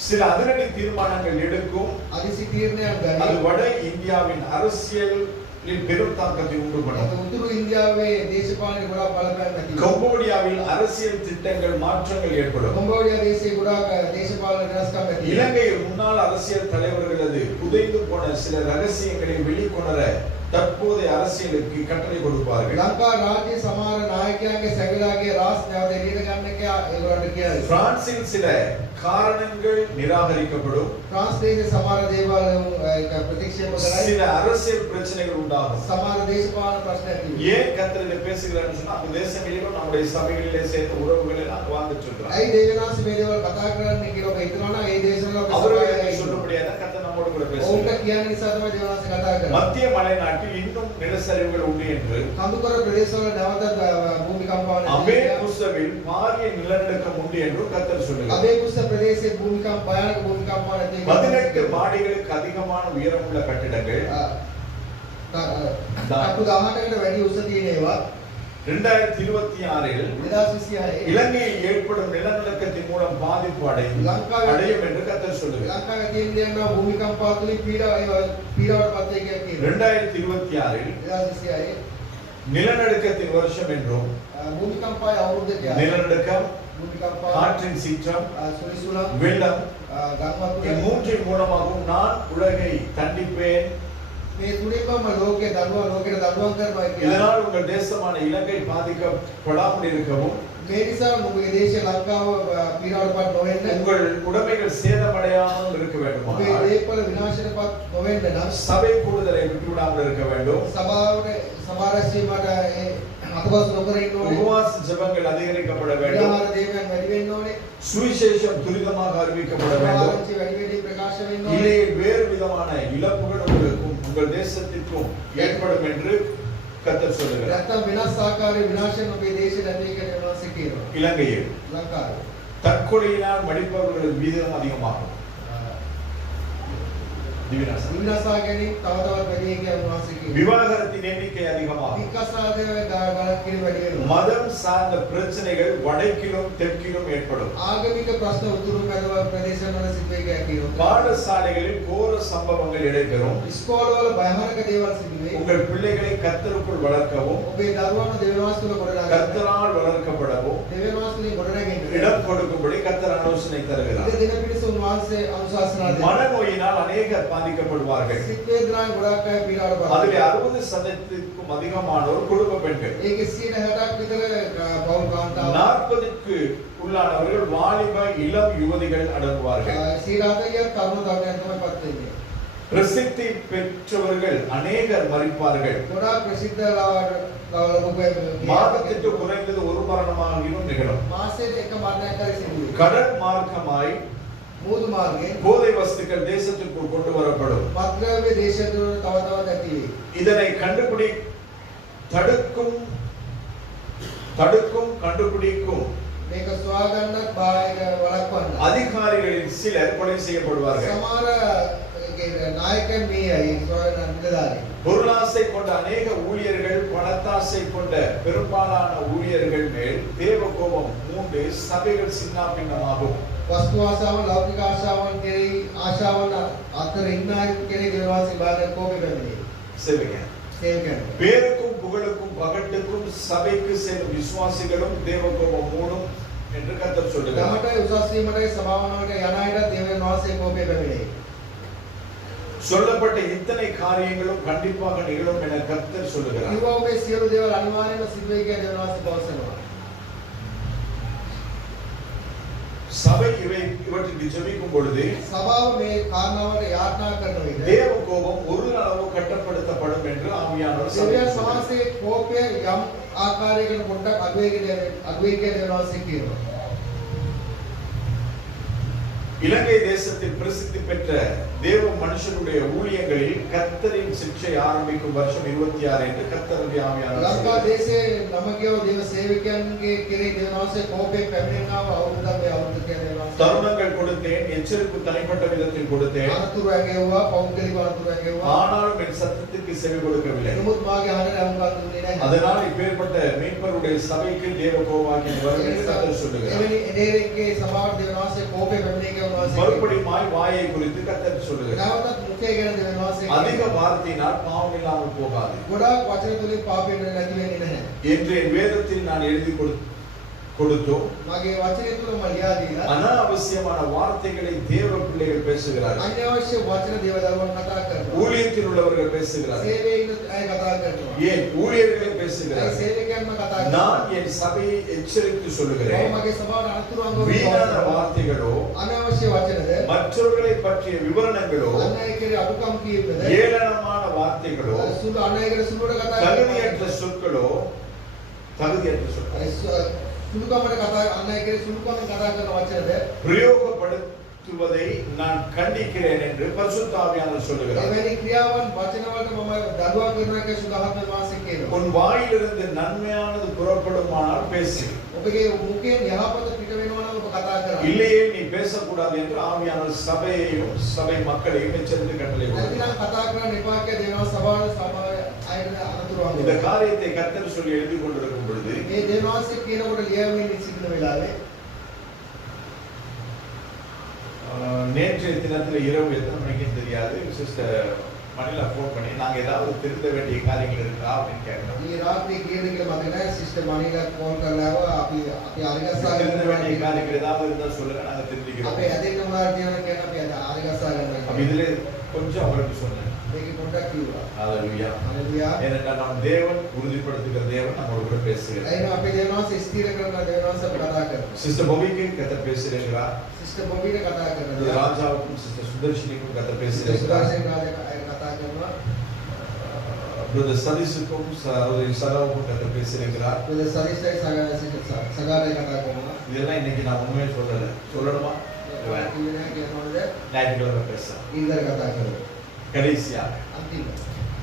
சில அதிரடி தீர்மானங்கள் எடுக்கும். අදිසි තීරණයක් அது ගන්න. வட இந்தியாவின் அரசியலில் பெரும் தாக்கத்தை உண்டு பண்ணும். උතුරු ඉන්දියාවේ දේශපාලන ගොඩාක් බලපෑම් ඇති වෙනවා. கம்போடியாவில் அரசியல் திட்டங்கள் மாற்றங்கள் ஏற்படும். කොම්බෝඩියා දේශයේ ගොඩාක් දේශපාලන වෙනස්කම් ඇති වෙනවා. இலங்கையில் முன்னாள் அரசியல் தலைவர்களது புதைந்து போன சில ரகசியங்களை வெளிக்கொணர தற்போதைய அரசியலுக்கு கட்டளை கொடுப்பார்கள். ලංකා රාජ්‍ය සමහර නායකයන්ගේ සැකලාගේ රාස් නැවත එළියට ගන්න එක ඒගොල්ලන්ට කියයි. பிரான்சில் சில காரணங்கள் நிராகரிக்கப்படும். ෆ්‍රාන්ස් දේශයේ සමහර දේවල් ඒක ප්‍රතික්ෂේප කරයි. சில அரசியல் பிரச்சனைகள் உண்டாகும். සමහර දේශපාලන ප්‍රශ්න ඇති වෙනවා. ஏன் கர்த்தர் இதை பேசுகிறார்னு சொன்னா அந்த தேசங்களிலும் நம்முடைய சபைகளிலே சேர்ந்த உறவுகளை நான் வாழ்ந்துட்டு இருக்கிறோம். ඇයි දේවනාස් මේ දේවල් කතා කරන්නේ කියලා ඔබ හිතනවා නම් ඒ දේශවල ඔබ அவர்களுக்கு சொல்லும்படியாக கர்த்தர் நம்மோடு கூட ඔවුන්ට பேசுகிறார். කියන නිසා තමයි දේවනාස් කතා කරන්නේ. மத்திய மலைநாட்டில் இன்னும் நிலச்சரிவுகள் உண்டு என்று කඳුකර ප්‍රදේශවල නැවත භූමිකම්පාවන් அபே குஸ்ஸவில் பாரிய நிலநடுக்கம் உண்டு என்று கர்த்தர் சொல்லுகிறார். අබේ කුස්ස ප්‍රදේශයේ භූමිකම්ප භයානක භූමිකම්පාවන් ඇති 18 மாடிகளுக்கு அதிகமான உயரமுள்ள கட்டிடங்கள் කටු 18කට වැඩි උස තියෙන ඒවා 2026 2026 இலங்கையில் ஏற்படும் நிலநடுக்கத்தின் மூலம் பாதிப்பு அடையும் என்று கர்த்தர் சொல்லுகிறார். ලංකාවේ තියෙන දේන භූමිකම්පා තුලින් පීඩාවට පත් වෙයි කියලා 2026 2026 நிலநடுக்கத்தின் வருஷம் என்றும் භූමිකම්පාවේ අවුරුද්ද කියලා நிலநடுக்கம், භූමිකම්පා காற்றின் சீற்றம், සුලිසුලම් வெள்ளம் ගම්වතුර மூன்றின் மூலமாகவும் நான் உலகை தண்டிப்பேன். මේ තුලින්ම ලෝකයේ ලෝකෙට දඬුවම් කරනවා කියලා. இதனால் உங்கள் தேசமான இலங்கை பாதிக்கப்படாமல் இருக்கவும் මේ නිසා මොකද දේශය ලංකාව පීඩාවටපත් නොවෙන්න உங்கள் உடைமைகள் சேதமடையாமல் இருக்க வேண்டும். මේ දේපල විනාශයටපත් නොවෙන්න නම් சபை கூடுதலை விட்டுவிடாமல் இருக்க வேண்டும். සභාවට සභාරැස්වීමට අතපසු නොකර ඉන්න ඕනේ. உபவாச ஜெபங்கள் அதிகரிக்கப்பட வேண்டும். විහාර දේවයන් වැඩි වෙන්න ඕනේ. சுவிசேஷம் துரிதமாக அறிவிக்கப்பட வேண்டும். ආරංචි වැඩි වැඩි ප්‍රකාශ වෙන්න ඕනේ. இல்லை வேறு விதமான இழப்புகள் உங்களுக்கும் உங்கள் தேசத்திற்கும் ஏற்படும் என்று கர்த்தர் சொல்லுகிறார். නැත්තම් වෙනස් ආකාරයේ විනාශන ඔබේ දේශේ නැති එක වෙනස් කියනවා. இலங்கையில் ලංකාවේ தற்கொலையினால் மடிப்பவர்கள் விகிதம் அதிகமாகும். දිවිනසා. විනාශා ගැනීම තව තවත් වැඩි වෙන කියලා උන්වහන්සේ කියනවා. விவாகரத்தின் எண்ணிக்கை அதிகமாகும். විකාශාද ගණන් කිරීම වැඩි වෙනවා. மதம் சார்ந்த பிரச்சனைகள் வடக்கிலும் தெற்கிலும் ஏற்படும். ආගමික ප්‍රශ්න උතුරු මැද ප්‍රදේශවල සිද්ධ වෙන්නේ කියනවා. பாடசாலைகளில் கோர சம்பவங்கள் இடைபெறும். ඉස්කෝලවල භයානක දේවල් සිදු වෙයි. உங்கள் பிள்ளைகளை கர்த்தருக்குள் வளர்க்கவும் ඔබේ දරුවන්ව දෙවියන්ස් තුල ගොඩනගා கர்த்தரால் வளர்க்கப்படவும் දෙවියන්ස් තුලින් ගොඩනගෙන්න. இடம் கொடுக்கும்படி கர்த்தர் ஆலோசனை தருகிறார். ඉතින් දින පිණිස උන්වහන්සේ අනුශාසනා දෙනවා. மனநோயினால் அநேகர் பாதிக்கப்படுவார்கள். සිත් වේදනාවෙන් ගොඩක් අය පීඩාවට அதில் පත් 60%க்கும் அதிகமானோர் குடும்ப பெண்கள். ඒකේ 60%ක් විතර පෞල් කාන්තාව 40க்கு உள்ளானவர்கள் வாலிப இளம் யுவதிகள் அடங்குவார்கள். 40% තරුණ තරුණයන් තමයි පත් වෙන්නේ. பிரசித்தி பெற்றவர்கள் அநேகர் மரிப்பார்கள். ගොඩාක් ප්‍රසිද්ධ ලවලොකුගේ மாதத்திற்கு குறைந்தது ஒரு மரணமாகியும் நிகழும். මාසෙට එක මරණයක් හරි සිදු වෙනවා. கடல் மார்க்கமாய் මූදු මාර්ගයෙන් போதை வஸ்துக்கள் தேசத்திற்குள் கொண்டு வரப்படும். මත්ද්‍රව්‍ය දේශය තුළ තව තවත් ඇති වෙයි. இதனை தடுக்கும் கண்டுபிடிக்கும் මේක සොයා ගන්නත් බාහිර වළක්වන්න. அதிகாரிகளில் சிலர் கொலை செய்யப்படுவார்கள். සමහර நாயකන් මේ අය සොයන නිලධාරී. பொருளாசை கொண்ட அநேக ஊழியர்கள் பணத்தாசை கொண்ட பெரும்பாலான ஊழியர்கள் மேல் தேவ கோபம் மூண்டு சபைகள் சின்னாபின்னமாகும். වස්තු ආශාවන් ලෞකික ආශාවන් කෙරෙහි ආශාවන් අතර ඉන්න අය කෙරෙහි දේවාසී බාහිර කෝපය වෙන්නේ. சேவகன் සේවකයන්. பேருக்கும் புகழுக்கும் பகட்டுக்கும் சபைக்கு செல்லும் விசுவாசிகளும் தேவ கோபம் மூடும் என்று கர்த்தர் சொல்லுகிறார். ගමට උසස් වීමට සභාවනවලට යන අයට දේවයන් වහන්සේ කෝපය වෙන්නේ. சொல்லப்பட்ட இத்தனை காரியங்களும் கண்டிப்பாக நிகழும் என கர்த்தர் சொல்லுகிறார். කිව්වා මේ සියලු දේවල් අනිවාර්යයෙන්ම සිදු වෙයි කියලා දේවයන් වහන්සේ පවසනවා. சபை இவற்றுக்கு ஜெபிக்கும் பொழுது සභාව මේ කාරණාවට යාඥා කරන විට தேவ கோபம் ஒரு அளவு கட்டப்படுத்தப்படும் என்று ஆவியானவர் දේවයන් சொல்லுகிறார். වහන්සේ කෝපය යම් ආකාරයකට පොඩ්ඩක් අඩුවේ කියලා දේවයන් වහන්සේ කියනවා. இலங்கை தேசத்தில் பிரசித்தி பெற்ற தேவ மனுஷனுடைய ஊழியங்களில் கர்த்தரின் சிக்ஷை ஆரம்பிக்கும் வருஷம் 26 என்று கர்த்தருடைய ஆவியானவர் ලංකා சொல்லுகிறார். දේශයේ නමකයෝ දේව සේවකයන්ගේ කෙරෙහි දේවයන් වහන්සේ කෝපය පැමිණෙනව අවුරුද්දක් මේ අවුරුද්ද කියන දේවයන් වහන්සේ தருணங்கள் கொடுத்தேன், எச்சரிப்பு தனிப்பட்ட விதத்தில் கொடுத்தேன். අනතුරු ඇගෙවුවා පෞද්ගලික අනතුරු ඇගෙවුවා. ஆனாலும் என் சத்தத்துக்கு செவி கொடுக்கவில்லை. නමුත් මාගේ අහකට අහුම්කම් දුන්නේ නැහැ. அதனால் இப்பேற்பட்ட மீட்பருடைய சபைக்கு தேவ கோபாக்கியம் வரும் என்று கர்த்தர் சொல்லுகிறார். එවැනි එදේරේ සභාවට දේවයන් වහන්සේ කෝපය පැමිණේ කියලා වහන්සේ மறுபடியும் வாயை குறித்து கர்த்தர் சொல்லுகிறார். නැවතත් මුඛය ගැන දේවයන් වහන්සේ அதிக வார்த்தையினால் பாவம் இல்லாமல் போகாது. ගොඩාක් වචන තුලින් පාපය නැති වෙන්නේ නැහැ. என்று என் வேதத்தில் நான் எழுதி கொடுத்தோம். මගේ වචනය තුල මම ලියා දීලා அனாவசியமான வார்த்தைகளை தேவ பிள்ளைகள் பேசுகிறார்கள். අනවශ්‍ය වචන දේව දරුවන් කතා කරනවා. ஊழியத்தில் உள்ளவர்கள் பேசுகிறார்கள். සේවයේ ඉන්න අය කතා කරනවා. ஏன் ஊழியர்களே ඒ பேசுகிறார்கள். සේවකයන්ම කතා කරනවා. நான் என் சபையை எச்சரித்து சொல்லுகிறேன். මගේ සභාවට අනතුරු අංගව வீணான வார்த்தைகளோ අනවශ්‍ය වචනද மற்றவர்களை பற்றிய விவரணங்களோ අන්නය කෙරේ අඩුකම් කීපද ஏளனமான வார்த்தைகளோ සුළු අන්නය කෙරේ සුළුට කතා தகுதியற்ற சொற்களோ සුළුකමට කතා අන්නය කෙරේ සුළුකමට කතා කරන වචනද பிரயோகப்படுத்துவதை நான் கண்டிக்கிறேன் என்று பரிசுத்த ஆவியானவர் சொல்லுகிறார். එවැනි ක්‍රියාවන් වචනවලට මම දඩුවා කරනවා කියලා සුගහත් වාසිය කියනවා. உன் வாயிலிருந்து நன்மையானது புறப்படுமானால் பேசு. ඔබගේ මුඛයෙන් යහපත පිට වෙනවා නම් ඔබ කතා කරන්න. இல்லையே நீ பேசக்கூடாது என்று ஆவியானவர் சபையையும் சபை மக்களையும் எச்சரித்து கட்டளை கொடுக்கிறார். නැතිනම් කතා කරන්න එපා කියලා දේවනා සභාවේ අයට අනතුරු இந்த වංගව. காரியத்தை கர்த்தர் சொல்லி எழுதி கொண்டிருக்கும் பொழுது මේ දේවාසිය කියනකොට ලියවෙන්නේ සිටින වෙලාවේ நேற்றைய தினத்துல இரவு எத்தனை மணிக்குன்னு தெரியாது. சிஸ்டர் மணிலா ஃபோன் பண்ணி நாங்க ஏதாவது திருத்த வேண்டிய காரியங்கள் இருக்கா அப்படின்னு கேட்கிறோம். ඊ රාත්‍රියේ කීයද කියලා මතක නැහැ. සිස්ටර් මණිලා ෆෝන් කරලාව අපි අරිගස්සා திருத்த வேண்டிய ගන්න காரியங்கள் ஏதாவது இருந்தா சொல்லுங்க, நாங்க திருத்திக்கிறோம். අපේ ඇදෙන්න මොනවද කියන කියන අපි අරිගස්සා அப்ப ගන්නවා. இதுல கொஞ்சம் அவருக்கு சொன்னேன். මේක පොඩ්ඩක් කිව්වා. ஹalleluya. හalleluya. ஏனென்றால் நம் தேவன் உறுதிப்படுத்துகிற தேவன் நம்மோடு கூட பேசுகிறார். එයින අපේ දේවාස ස්ථිර කරන දේවාස අපි කතා කරනවා. சிஸ்டர் பொபிக்கு கர்த்தர் பேசுகிறார். සිස්ටර් බොබීට කතා இந்த කරනවා. ராஜாவுக்கும் சிஸ்டர் சுதர்ஷினிக்கும் கர்த்தர் සිස්ටර් பேசுகிறார். සුදර්ශන රාජා කතා කරනවා. பிரதர் சதீஷுக்கும் சகோதரி சகாவுக்கும் கர்த்தர் பேசுகிறார். වෙද සරිස්සයි සගාරේ කතා කරනවා. இதெல்லாம் இன்னைக்கு நான் உண்மையை சொல்லல. சொல்லணுமா? කිව්වේ නැහැ කියනවලද? ஞாயிற்றுக்கிழமை பேசுறேன். ඉන්දර කතා කරනවා. கடைசியாக අන්තිම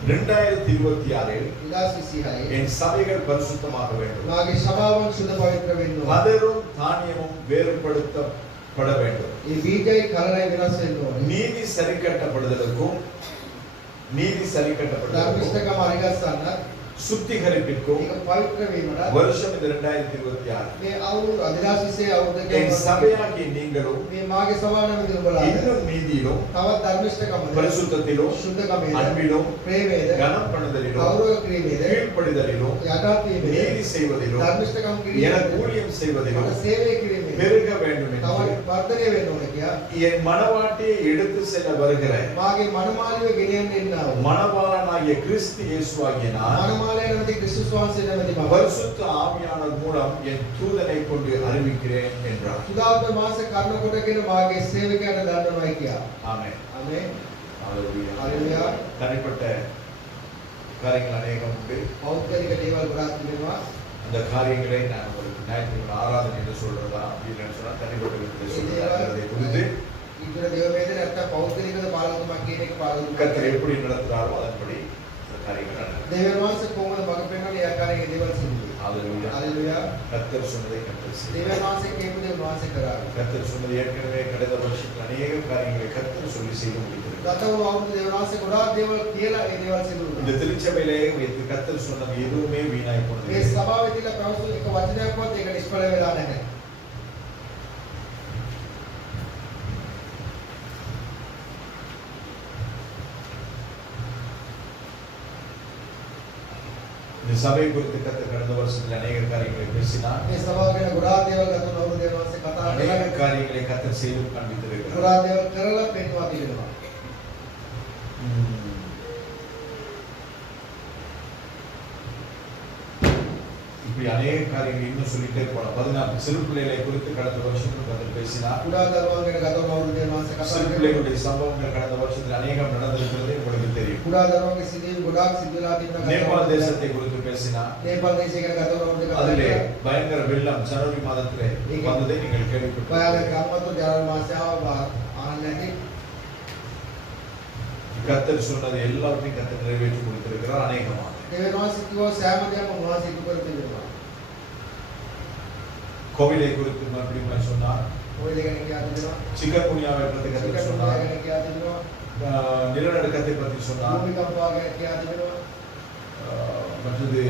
2026 2026 என் சபைகள் பரிசுத்தமாக வேண்டும். මාගේ සභාවන් සුද පවිත්‍ර වෙන්න ඕන. கதரும் தானியமும் வேறுபடுத்த பட வேண்டும். ಈ ಬೀಜೈ ಕಲರೈ ವಿನಾಶ ಎನ್ನುವರು. நீதி சரி கட்டப்படுதலுக்கும் ಧರ್ಮಿಷ್ಠಕಮ ಅರಿಗಸನ್ನ சுத்திகரிப்பிற்கும் ಈಗ ಪವಿತ್ರ ವೀಮಡ வருஷம் இந்த 2026 මේ අවුරුදු අධිදාසිසේ අවුරුද්දේ என் சபையாகிய நீங்களும் මේ මාගේ සමානම දිනුබලා இன்னும் நீதியிலும் තවත් ධර්මිෂ්ඨකම பரிசுத்தத்திலும் සුද්ධකමේ அன்பிலும் ප්‍රේමයේද கனம் பண்ணுதலிலும் கௌரவ கிரியையேද கீழ்ப்படிதலிலும் යටත් වීමේද நீதி செய்வதிலும் ධර්මිෂ්ඨකම எனக்கு කිරීමේද ஊழியம் செய்வதிலும் මට සේවය කිරීමේද பெருக வேண்டும் என்று තවත් වර්ධනය වෙන්න ඕනේ කියා என் மனவாட்டியை எடுத்து செல்ல வருகிறேன். මාගේ මනමාලිය ගෙනියන්න එන්නා වූ மணவாளனாகிய கிறிஸ்து இயேசுவாகிய நான் මනමාලය නැමැති ක්‍රිස්තුස් වහන්සේ නැමැති මම பரிசுத்த ஆவியானவர் மூலம் என் தூதனை கொண்டு அறிவிக்கிறேன் என்றார். සුදාත්ම මාස කර්ණ කොටගෙන මාගේ සේවකයන්ට දන්වනවා කියා. ஆமென். ආමේන්. ஹalleluya. හalleluya. தனிப்பட்ட காரியங்கள் அநேகம் உண்டு. පෞද්ගලික දේවල් ගොඩාක් තිබෙනවා. அந்த காரியங்களை நான் உங்களுக்கு ஞாயிற்றுக்கிழமை ஆராதனை என்று சொல்றதா அப்படின்னு சொன்னா தனிப்பட்ட விதத்தில் சொல்றதை குறித்து ඉතර දේව වේදන නැත්නම් පෞද්ගලිකද පාලකතුමා කියන එක පාලකතුමා கர்த்தர் எப்படி நடத்துறாரோ அதன்படி இந்த காரியங்கள் நடக்கும். දේව වහන්සේ කොහොමද මඟ පෙන්වන්නේ ඒ ආකාරයේ දේවල් සිදු වෙනවා. ஹalleluya. හalleluya. கர்த்தர் சொன்னதை கர்த்தர் செய்வார். දේව වහන්සේ කියපු දේ වහන්සේ කරා. கர்த்தர் சொன்னது ஏற்கனவே கடந்த வருஷத்தில் அநேக காரியங்களை கர்த்தர் சொல்லி செய்து முடித்திருக்கிறார். ගත වූ අවුරුදු දේව වහන්සේ ගොඩාක් දේවල් කියලා ඒ දේවල් සිදු இந்த වුණා. திருச்சபையிலே வைத்து கர்த்தர் சொன்னது எதுவுமே வீணாய் මේ போனது. සභාවේ තියලා ප්‍රවෘත්ති එක වචනයක්වත් ඒක නිෂ්ඵල වෙලා නැහැ. இந்த சபை குறித்து கர்த்தர் கடந்த வருஷத்தில் அநேக காரியங்களை பேசினார். මේ සභාව ගැන ගොඩාක් දේවල් ගත වුණ අවුරුදු දේව වහන්සේ කතා அநேக කළා. காரியங்களை கர்த்தர் செய்து காண்பித்திருக்கிறார். ගොඩාක් දේවල් කරලා පෙන්වා තිබෙනවා. இப்படி அநேக காரியங்கள் இன்னும் சொல்லிட்டே போலாம். 14 சிறு பிள்ளைகளை குறித்து கடந்த வருஷத்தில் கர்த்தர் பேசினார். කුඩා දරුවන් ගැන ගත වුණ අවුරුදු දේව වහන්සේ කතා சிறு කළා. பிள்ளைகளுடைய சம்பவங்கள் கடந்த வருஷத்தில் அநேகம் நடந்திருக்கிறது உங்களுக்கு தெரியும். කුඩා දරුවන්ගේ සිදුවීම් ගොඩාක් සිදු වෙලා තිබෙනවා. நேபாள் தேசத்தை குறித்து பேசினார். නේපාල් දේශය ගැන ගත වුණ අවුරුදු அதிலே කතා பயங்கர வெள்ளம் ஜனவரி மாதத்திலே வந்ததை நீங்கள் கேள்விப்பட்டிருப்பீர்கள். ඔයාලගේ අම්මතු ජනවரி මාසයේ ආන්න නැති கர்த்தர் சொன்னது எல்லாத்தையும் கர்த்தர் நிறைவேற்றி கொடுத்திருக்கிறார் அநேகமாக. දේව වහන්සේ කිව්වා සෑම දෙයක්ම උන්වහන්සේ ඉටු කර තිබෙනවා. கோவிலை குறித்து மறுபடியும் சொன்னார். ඔය දෙක ගැන කියා තිබෙනවා. சிக்கன்குனியாவை பற்றி கர்த்தர் சொன்னார். ගැන කියා තිබෙනවා. நிலநடுக்கத்தை பற்றி சொன்னார். භූමිකම්පාව ගැන කියා තිබෙනවා. மற்றது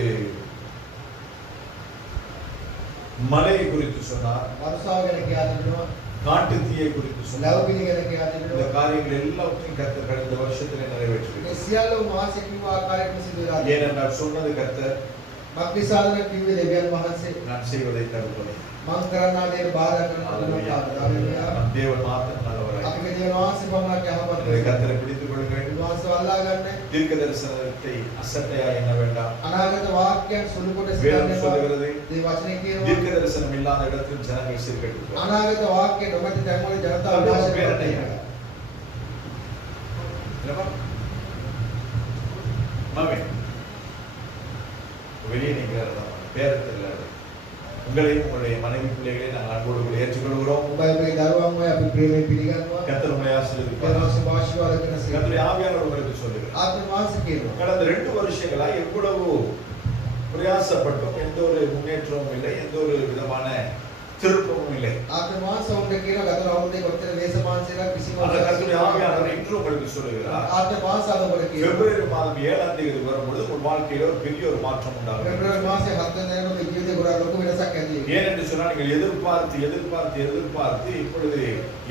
மலையை குறித்து சொன்னார். වර්ෂාව ගැන කියා තිබෙනවා. காட்டு தீயை குறித்து சொன்னார். ලැබුණි ගැන කියා இந்த තිබෙනවා. காரியங்கள் எல்லாவற்றையும் கர்த்தர் கடந்த வருஷத்திலே මේ நிறைவேற்றினார். සියල්ල උන්වහන්සේ කිව්ව ආකාරයටම සිදු වෙලා තියෙනවා. ஏனென்றால் சொன்னது கர்த்தர் මක්නිසාදන කිව්වේ දෙවියන් වහන්සේ நான் செய்வதை தடுப்பதை. මං කරන්නා දේ බාධා කරන ஹalleluya. හalleluya. தேவன் மாத்திரம் நல்லவராய். අපේ දේව වහන්සේ පමණක් යහපත් எனவே கர்த்தரை பிடித்துக் கொள்ளுங்கள். උන්වහන්සේ අල්ලා ගන්න. தீர்க்க தரிசனத்தை அசட்டையா எண்ண வேண்டாம். අනාගත වාක්‍යයන් සුළු කොට வேதம் සිතන්න சொல்லுகிறது මේ වචනේ කියනවා. தீர்க்க தரிசனம் இல்லாத இடத்தில் ஜனங்கள் சீர்கெட்டு අනාගත වාක්‍ය නොමැති තැන්වල ජනතාව විනාශ වෙනවා. மாமே வெளியே நீங்க பேரத்தில் உங்களையும் உங்களுடைய மனைவி பிள்ளைகளை நாங்கள் அன்போடு கூட ஏற்றுக்கொள்கிறோம். ඔබගේ දරුවන්ව අපි ප්‍රේමයෙන් පිළිගන්නවා. கர்த்தர் உங்களை ஆசீர்வதிப்பார். පරලෝක ආශිර්වාද කරන සියලු கர்த்தருடைய ஆவியானவர் உங்களுக்கு சொல்லுகிறார். ආත්ම වාසය කියනවා. கடந்த 2 வருஷங்களா எவ்வளவு பிரயாசப்பட்டும் எந்த ஒரு முன்னேற்றமும் இல்லை, எந்த ஒரு விதமான திருப்பமும் இல்லை. ආත්ම වාසය උන්ට කියන ගත අවුරුද්දේ කොච්චර දේශමාංශයක් කිසිම அந்த கர்த்தருடைய ஆவியானவர் இன்று உங்களுக்கு சொல்லுகிறார். ආත්ම වාසය අදකොට කියනවා. பிப்ரவரி மாதம் 7ஆம் தேதி வரும்பொழுது உங்கள் வாழ்க்கையில ஒரு பெரிய ஒரு மாற்றம் உண்டாகும். පෙබරවාරි මාසයේ 7 වෙනිදා මේ ජීවිතේ ගොඩාක් ලොකු වෙනසක් ඇති වෙනවා. ஏனென்று சொன்னால் நீங்கள் எதிர்பார்த்து இப்பொழுது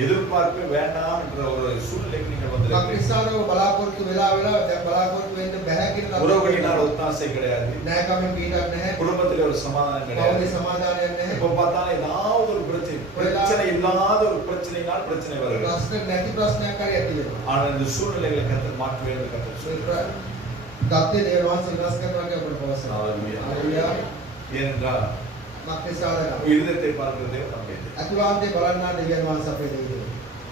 எதிர்பார்க்க வேண்டாம் என்ற ஒரு சூழ்நிலைக்கு நீங்கள் வந்திருக்கிறீர்கள். මක්නිසාදව බලාපොරොත්තු වෙලා දැන් බලාපොරොත්තු වෙන්න බැහැ කියන உறவுகளினால் ஒத்தாசை கிடையாது. නෑකමින් පීඩක් නැහැ. குடும்பத்திலே ஒரு சமாதானம் පෞද්ගලික கிடையாது. සමාදානයක් නැහැ. எப்ப பார்த்தாலும் ஏதாவது ஒரு பிரச்சனை இல்லாத ஒரு பிரச்சனையினால் பிரச்சனை வருகிறது. ප්‍රශ්න නැති ප්‍රශ්නයක් හරි ඇති වෙනවා. ஆனால் இந்த சூழ்நிலைகளை கர்த்தர் மாற்றுவேன் என்று கர்த்தர் சொல்கிறார். දත්තේ දේව වහන්සේ විනාශ කරනවා කියලා අපිට පවසනවා. හalleluya. ஏனென்றால் මක්නිසාදව இருதயத்தை பார்க்கிறதே நம்முடைய தேவன். අතිවාන්තේ බලන්නා දෙවියන් වහන්සේ අපේ දෙවියෝ.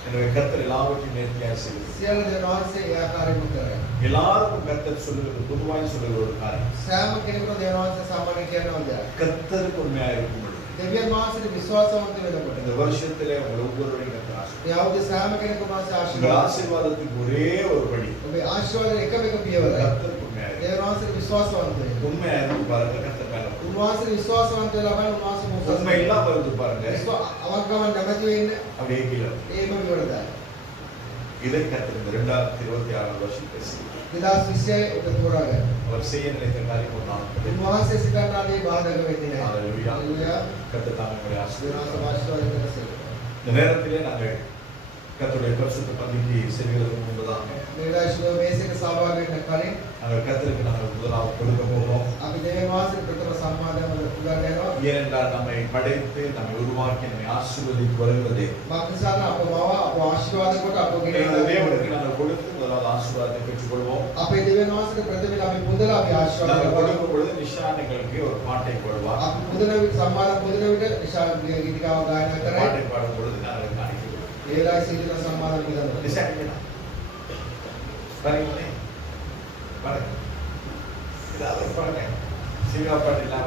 எனவே கர்த்தர் எல்லாவற்றையும் நேர்த்தியாக செய்கிறார். සියලු දේව වහන්සේ ඒ ආකාරයෙන්ම කරයි. எல்லாருக்கும் கர்த்தர் சொல்லுகிறது பொதுவாய் சொல்லுகிற ஒரு காரியம். සෑම කෙනෙකුට දේව වහන්සේ සාමාන්‍ය කියනවා දෙයක්. கர்த்தருக்கு உண்மையாக இருக்கும் பொழுது දෙවියන් වහන්සේට විශ්වාසවන්ත වෙනකොට இந்த வருஷத்திலே உங்கள் ஒவ்வொருவரையும் கர்த்தர் ஆசீர்வதிப்பார். මේ අවුරුද්දේ සෑම කෙනෙකුම වහන්සේ உங்கள் ආශිර්වාද ஆசீர்வாதத்துக்கு ஒரே ஒரு வழி ඔබේ ආශිර්වාදයේ එකම එක පියවර கர்த்தருக்கு உண்மையாக தேவனாசிரி விசுவாசவந்தர். உண்மையா இருந்து பாருங்க கர்த்தர் மேல. உன்வாசிரி விசுவாசவந்தர் லாபம் உன்வாசிரி மோசம். உண்மை இல்லாம இருந்து பாருங்க. அவங்கவன் நமக்கு வேணும். அப்படியே கீழே. ஏமம் விடுதா. இதை கர்த்தர் இந்த 2026 வருஷம் பேசுகிறார். விதாஸ் விசே உத்தரவாக. அவர் செய்ய நினைத்த காரியம் ஒரு நாள். உன்வாசிரி சிக்கனாலே பாதக வேண்டினே. ஹalleluya. ஹalleluya. கர்த்தர் தாமே உங்களை ஆசீர்வதிப்பார். ஆசீர்வாதம். இந்த நேரத்திலே நாங்கள் கர்த்தருடைய பரிசுத்த பந்திக்கு செல்வதற்கு முன்பதாக மேலாஷ்லோ மேசிக்கு சபாவின் கலின் நாங்கள் கர்த்தருக்கு நாங்கள் முதலாவது கொடுக்க போகிறோம். අපි தேவாசிரி பிரதம சம்மாதம் උදාගන්නවා. ஏனென்றால் நம்மை படைத்து நம்மை உருவாக்கி நம்மை ஆசீர்வதித்து வருகிறதே මක්නිසාද අප මව අප ආශිර්වාද කොට අප இந்த ගෙනෙන தேவனுக்கு நாங்கள் கொடுத்து முதலாவது ஆசீர்வாதத்தை பெற்றுக்கொள்வோம். අපේ දෙවියන් වහන්සේට ප්‍රථමයෙන් අපි මුදල අපි ආශිර්වාද நாங்கள் කරනවා. கொடுக்கும் பொழுது நிஷான் எங்களுக்கு ஒரு பாட்டை போடுவார். අපි මුදල විතර සම්මාන මුදල විතර නිශාන් ගීතිකාව ගායනා කරයි. பாட்டை பாடும் பொழுது நாங்கள் காணிக்கிறோம். ඒලා සීල සම්මාන මුදල. நிஷான் பாருங்க பாருங்க இதாவது பாருங்க சீகா பாட்டு இல்லாம